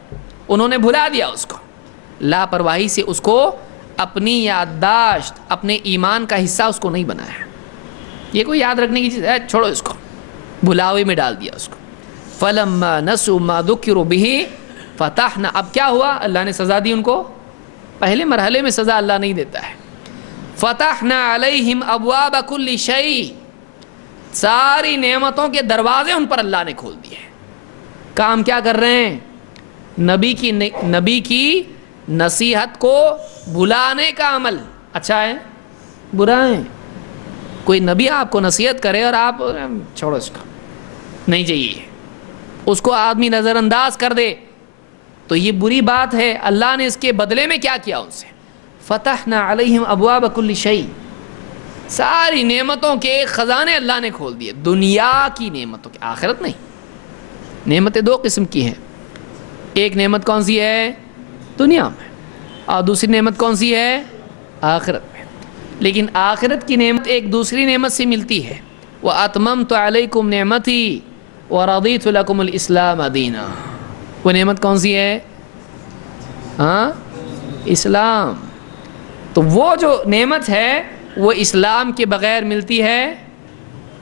انہوں نے بھلا دیا اس کو، لاپرواہی سے اس کو اپنی یادداشت، اپنے ایمان کا حصہ اس کو نہیں بنایا۔ یہ کوئی یاد رکھنے کی چیز ہے؟ چھوڑو اس کو، بھلاوے میں ڈال دیا اس کو۔ فَلَمَّا نَسُوا مَا ذُكِّرُوا بِهِ فَتَحْنَا، اب کیا ہوا؟ اللہ نے سزا دی ان کو۔ پہلے مرحلے میں سزا اللہ نہیں دیتا ہے۔ فَتَحْنَا عَلَيْهِمْ أَبْوَابَ كُلِّ شَيْءٍ، ساری نعمتوں کے دروازے ان پر اللہ نے کھول دیے۔ کام کیا کر رہے ہیں؟ نبی کی نصیحت کو بھلانے کا عمل اچھا ہے برا ہے؟ کوئی نبی آپ کو نصیحت کرے اور آپ چھوڑو اس کو، نہیں چاہیے، اس کو آدمی نظر انداز کر دے تو یہ بری بات ہے۔ اللہ نے اس کے بدلے میں کیا کیا ان سے؟ فتحنا علیہم ابواب کل شیء، ساری نعمتوں کے خزانے اللہ نے کھول دیے، دنیا کی نعمتوں کے، آخرت نہیں۔ نعمتیں دو قسم کی ہیں، ایک نعمت کون سی ہے؟ دنیا میں، اور دوسری نعمت کون سی ہے؟ آخرت میں۔ لیکن آخرت کی نعمت ایک دوسری نعمت سے ملتی ہے۔ وَأَتْمَمْتُ عَلَيْكُمْ نِعْمَتِي وَرَضِيتُ لَكُمُ الْإِسْلَامَ دِينًا، وہ نعمت کون سی ہے؟ اسلام۔ تو وہ جو نعمت ہے وہ اسلام کے بغیر ملتی ہے،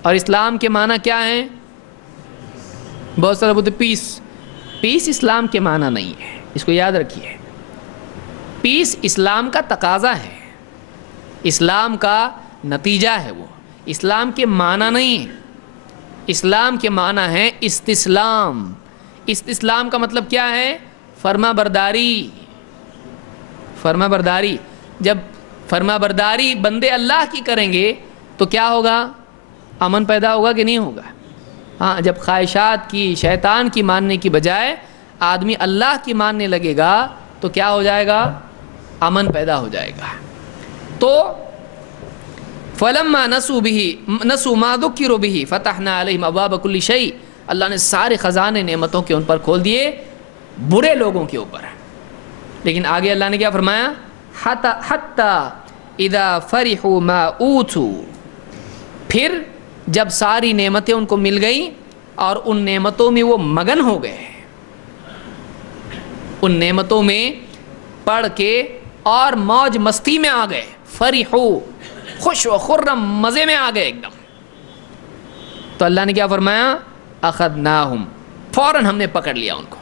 اور اسلام کے معنی کیا ہیں؟ بہت سارے بولتے پیس، پیس اسلام کے معنی نہیں ہے، اس کو یاد رکھیے۔ پیس اسلام کا تقاضا ہے، اسلام کا نتیجہ ہے، وہ اسلام کے معنی نہیں ہے۔ اسلام کے معنی ہے استسلام۔ استسلام کا مطلب کیا ہے؟ فرما برداری، فرما برداری۔ جب فرما برداری بندے اللہ کی کریں گے تو کیا ہوگا؟ امن پیدا ہوگا کہ نہیں ہوگا؟ ہاں، جب خواہشات کی، شیطان کی ماننے کی بجائے آدمی اللہ کی ماننے لگے گا تو کیا ہو جائے گا؟ امن پیدا ہو جائے گا۔ تو فَلَمَّا نَسُوا مَا ذُكِّرُوا بِهِ فَتَحْنَا عَلَيْهِمْ أَبْوَابَ كُلِّ شَيْءٍ، اللہ نے سارے خزانے نعمتوں کے ان پر کھول دیے، برے لوگوں کے اوپر۔ لیکن آگے اللہ نے کیا فرمایا؟ حَتَّى إِذَا فَرِحُوا مَا أُوتُوا، پھر جب ساری نعمتیں ان کو مل گئیں اور ان نعمتوں میں وہ مگن ہو گئے، ان نعمتوں میں پڑھ کے اور موج مستی میں آ گئے، فرحو، خوش و خرم، مزے میں آ گئے ایک دم، تو اللہ نے کیا فرمایا؟ اخذناہم، فوراً ہم نے پکڑ لیا ان کو،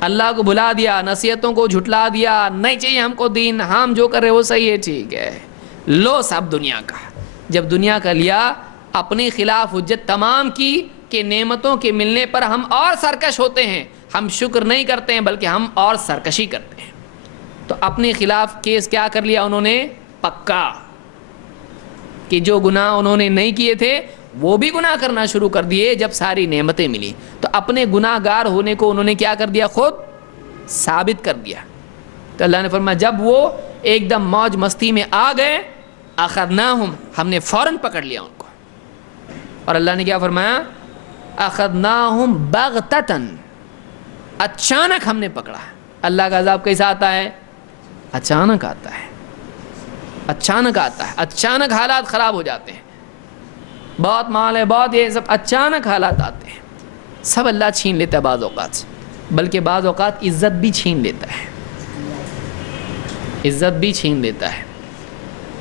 اللہ کو بھلا دیا، نصیحتوں کو جھٹلا دیا، نہیں چاہیے ہم کو دین، ہم جو کر رہے وہ صحیح ہے، ٹھیک ہے، لو سب دنیا کا۔ جب دنیا کا لیا، اپنے خلاف حجت تمام کی کہ نعمتوں کے ملنے پر ہم اور سرکش ہوتے ہیں، ہم شکر نہیں کرتے ہیں بلکہ ہم اور سرکشی کرتے ہیں، تو اپنے خلاف کیس کیا کر لیا انہوں نے؟ پکا۔ کہ جو گناہ انہوں نے نہیں کیے تھے وہ بھی گناہ کرنا شروع کر دیے جب ساری نعمتیں ملی. تو اپنے گناہ گار ہونے کو انہوں نے کیا کر دیا؟ خود ثابت کر دیا. تو اللہ نے فرمایا جب وہ ایک دم موج مستی میں آ گئے اخذناہم، ہم نے فوراً پکڑ لیا ان کو. اور اللہ نے کیا فرمایا؟ اخذناہم بغتتاً، اچانک ہم نے پکڑا. اللہ کا عذاب کیسا آتا ہے؟ اچانک آتا ہے، اچانک آتا ہے، اچانک حالات خراب ہو جاتے ہیں. بہت مال ہے، بہت یہ سب، اچانک حالات آتے ہیں. سب اللہ چھین لیتا ہے بعض اوقات سے، بلکہ بعض اوقات عزت بھی چھین لیتا ہے، عزت بھی چھین لیتا ہے.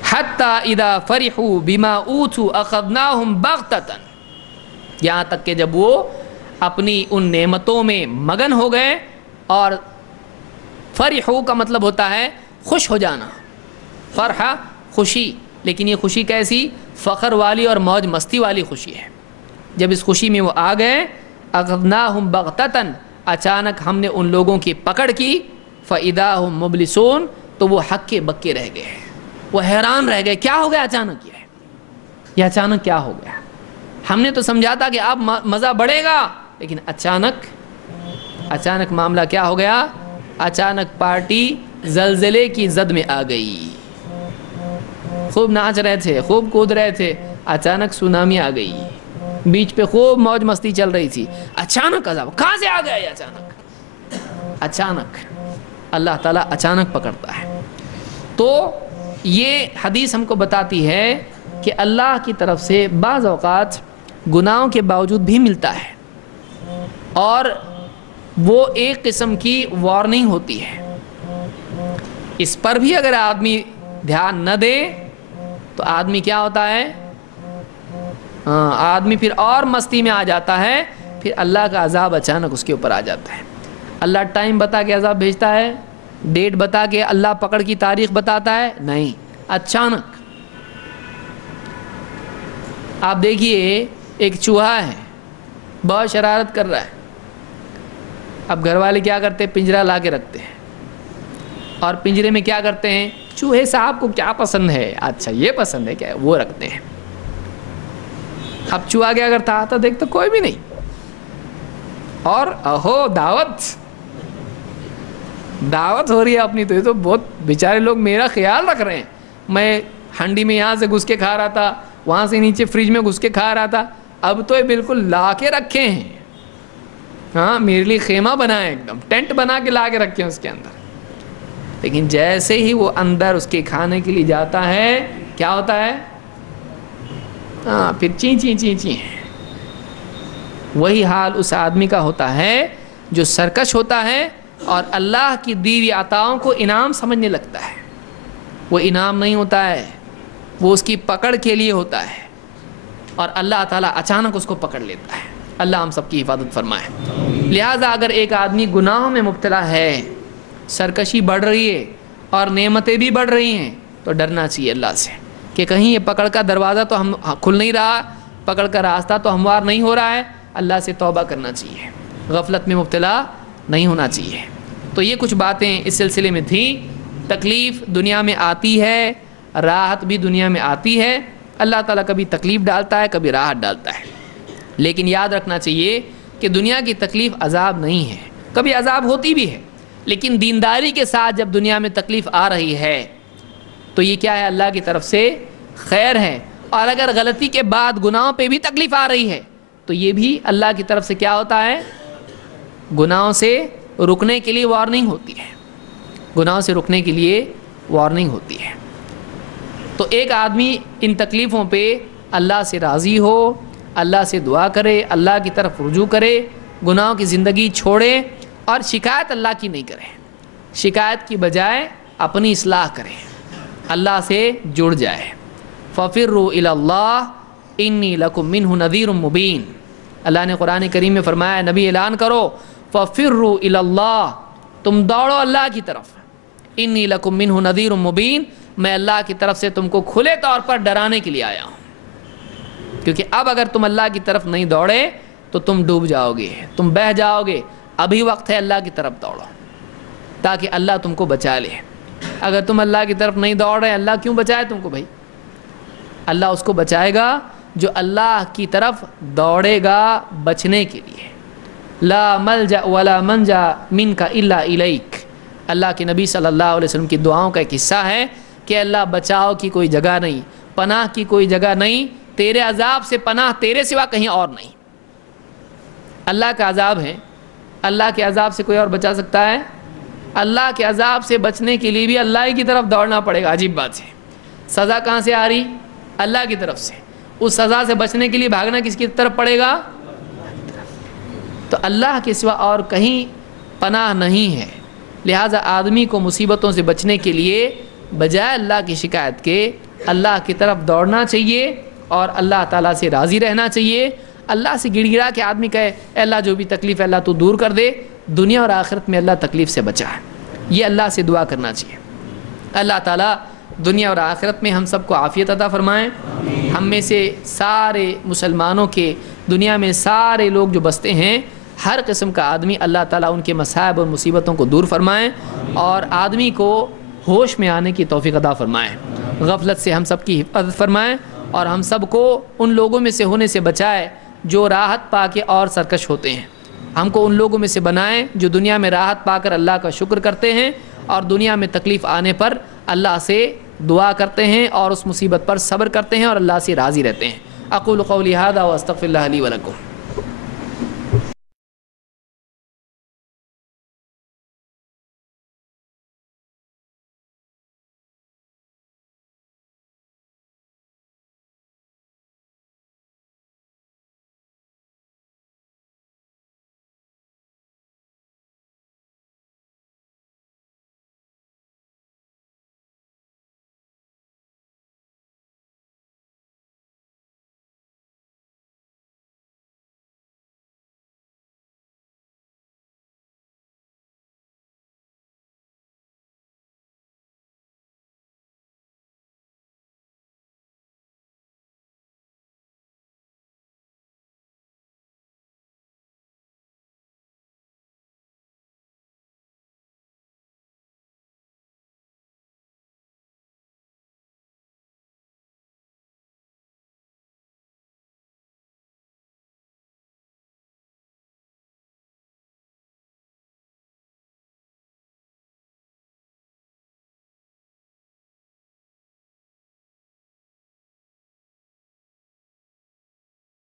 حتی اذا فرحوا بما اوتوا اخذناہم بغتۃ، یہاں تک کہ جب وہ اپنی ان نعمتوں میں مگن ہو گئے. اور فرحو کا مطلب ہوتا ہے خوش ہو جانا، فرحہ خوشی، لیکن یہ خوشی کیسی؟ فخر والی اور موج مستی والی خوشی ہے. جب اس خوشی میں وہ آ گئے اخذناہم بغتۃ، اچانک ہم نے ان لوگوں کی پکڑ کی. فاذا ہم مبلسون، تو وہ حق کے بکے رہ گئے، وہ حیران رہ گئے. کیا ہو گیا اچانک؟ یہ اچانک کیا ہو گیا؟ ہم نے تو سمجھا تھا کہ اب مزہ بڑھے گا، لیکن اچانک معاملہ کیا ہو گیا؟ اچانک پارٹی زلزلے کی زد میں آ گئی. خوب ناچ رہے تھے، خوب کود رہے تھے، اچانک سونامی آ گئی. بیچ پہ خوب موج مستی چل رہی تھی، اچانک عذاب. کہاں سے آ گیا یہ اچانک؟ اللہ تعالیٰ اچانک پکڑتا ہے. تو یہ حدیث ہم کو بتاتی ہے کہ اللہ کی طرف سے بعض اوقات گناہوں کے باوجود بھی ملتا ہے، اور وہ ایک قسم کی وارننگ ہوتی ہے. اس پر بھی اگر آدمی دھیان نہ دے تو آدمی کیا ہوتا ہے؟ آدمی پھر اور مستی میں آ جاتا ہے، پھر اللہ کا عذاب اچانک اس کے اوپر آ جاتا ہے. اللہ ٹائم بتا کے عذاب بھیجتا ہے؟ ڈیٹ بتا کے اللہ پکڑ کی تاریخ بتاتا ہے؟ نہیں، اچانک. آپ دیکھیے ایک چوہا ہے، بہت شرارت کر رہا ہے. اب گھر والے کیا کرتے ہیں؟ پنجرا لا کے رکھتے ہیں، اور پنجرے میں کیا کرتے ہیں؟ چوہے صاحب کو کیا پسند ہے، اچھا یہ پسند ہے کیا، وہ رکھتے ہیں. اب چوہا کیا کرتا؟ آتا دیکھتا کوئی بھی نہیں، اور اہو دعوت ہو رہی ہے اپنی. تو یہ تو بہت بیچارے لوگ میرا خیال رکھ رہے ہیں. میں ہنڈی میں یہاں سے گھس کے کھا رہا تھا، وہاں سے نیچے فریج میں گھس کے کھا رہا تھا، اب تو یہ بالکل لا کے رکھے ہیں. ہاں، میرے لیے خیمہ بنا ہے، ایک دم ٹینٹ بنا کے لا کے رکھے ہیں اس کے اندر. لیکن جیسے ہی وہ اندر اس کے کھانے کے لیے جاتا ہے کیا ہوتا ہے؟ پھر چی. وہی حال اس آدمی کا ہوتا ہے جو سرکش ہوتا ہے اور اللہ کی دی ہوئی عطاؤں کو انعام سمجھنے لگتا ہے. وہ انعام نہیں ہوتا ہے، وہ اس کی پکڑ کے لیے ہوتا ہے، اور اللہ تعالیٰ اچانک اس کو پکڑ لیتا ہے. اللہ ہم سب کی حفاظت فرمائے. لہٰذا اگر ایک آدمی گناہوں میں مبتلا ہے، سرکشی بڑھ رہی ہے اور نعمتیں بھی بڑھ رہی ہیں، تو ڈرنا چاہیے اللہ سے کہ کہیں یہ پکڑ کا دروازہ تو ہم کھل نہیں رہا، پکڑ کا راستہ تو ہموار نہیں ہو رہا ہے. اللہ سے توبہ کرنا چاہیے، غفلت میں مبتلا نہیں ہونا چاہیے. تو یہ کچھ باتیں اس سلسلے میں تھیں. تکلیف دنیا میں آتی ہے، راحت بھی دنیا میں آتی ہے. اللہ تعالیٰ کبھی تکلیف ڈالتا ہے، کبھی راحت ڈالتا ہے. لیکن یاد رکھنا چاہیے کہ دنیا کی تکلیف عذاب نہیں ہے. کبھی عذاب ہوتی بھی ہے، لیکن دینداری کے ساتھ جب دنیا میں تکلیف آ رہی ہے تو یہ کیا ہے؟ اللہ کی طرف سے خیر ہے. اور اگر غلطی کے بعد گناہوں پہ بھی تکلیف آ رہی ہے تو یہ بھی اللہ کی طرف سے کیا ہوتا ہے؟ گناہوں سے رکنے کے لیے وارننگ ہوتی ہے، گناہوں سے رکنے کے لیے وارننگ ہوتی ہے. تو ایک آدمی ان تکلیفوں پہ اللہ سے راضی ہو، اللہ سے دعا کرے، اللہ کی طرف رجوع کرے، گناہوں کی زندگی چھوڑے، اور شکایت اللہ کی نہیں کرے. شکایت کی بجائے اپنی اصلاح کرے، اللہ سے جڑ جائے. فَفِرُّوا إِلَى اللَّهِ إِنِّي لَكُم مِّنْهُ نَذِيرٌ مُّبِينٌ. اللہ نے قرآن کریم میں فرمایا، نبی اعلان کرو، فَفِرُّوا إِلَى اللَّهِ، تم دوڑو اللہ کی طرف. إِنِّي لَكُم مِّنْهُ نَذِيرٌ مُّبِينٌ، میں اللہ کی طرف سے تم کو کھلے طور پر ڈرانے کے لیے آیا ہوں. کیونکہ اب اگر تم اللہ کی طرف نہیں دوڑے تو تم ڈوب جاؤ گے، تم بہہ جاؤ گے. ابھی وقت ہے اللہ کی طرف دوڑو تاکہ اللہ تم کو بچا لے. اگر تم اللہ کی طرف نہیں دوڑ رہے، اللہ کیوں بچائے تم کو بھائی؟ اللہ اس کو بچائے گا جو اللہ کی طرف دوڑے گا بچنے کے لیے. لا ملجا ولا منجا منک الا الیک. اللہ کے نبی صلی اللہ علیہ وسلم کی دعاؤں کا ایک حصہ ہے کہ اللہ بچاؤ کی کوئی جگہ نہیں، پناہ کی کوئی جگہ نہیں، تیرے عذاب سے پناہ تیرے سوا کہیں اور نہیں. اللہ کا عذاب ہے، اللہ کے عذاب سے کوئی اور بچا سکتا ہے؟ اللہ کے عذاب سے بچنے کے لیے بھی اللہ ہی کی طرف دوڑنا پڑے گا. عجیب بات ہے. سزا کہاں سے آ رہی؟ اللہ کی طرف سے. اس سزا سے بچنے کے لیے بھاگنا کس کی طرف پڑے گا؟ تو اللہ کے سوا اور کہیں پناہ نہیں ہے. لہٰذا آدمی کو مصیبتوں سے بچنے کے لیے بجائے اللہ کی شکایت کے اللہ کی طرف دوڑنا چاہیے اور اللہ تعالیٰ سے راضی رہنا چاہیے. اللہ سے گڑ گڑا کے آدمی کہے اے اللہ جو بھی تکلیف ہے اللہ تو دور کر دے، دنیا اور آخرت میں اللہ تکلیف سے بچا ہے. یہ اللہ سے دعا کرنا چاہیے. اللہ تعالیٰ دنیا اور آخرت میں ہم سب کو عافیت عطا فرمائیں. ہم میں سے سارے مسلمانوں کے دنیا میں سارے لوگ جو بستے ہیں، ہر قسم کا آدمی اللہ تعالیٰ ان کے مصائب اور مصیبتوں کو دور فرمائیں اور آدمی کو ہوش میں آنے کی توفیق عطا فرمائیں. غفلت سے ہم سب کی حفاظت فرمائیں اور ہم سب کو ان لوگوں میں سے ہونے سے بچائے جو راحت پا کے اور سرکش ہوتے ہیں. ہم کو ان لوگوں میں سے بنائیں جو دنیا میں راحت پا کر اللہ کا شکر کرتے ہیں اور دنیا میں تکلیف آنے پر اللہ سے دعا کرتے ہیں اور اس مصیبت پر صبر کرتے ہیں اور اللہ سے راضی رہتے ہیں. اقول قولی ھذا واستغفر اللہ لی ولکم.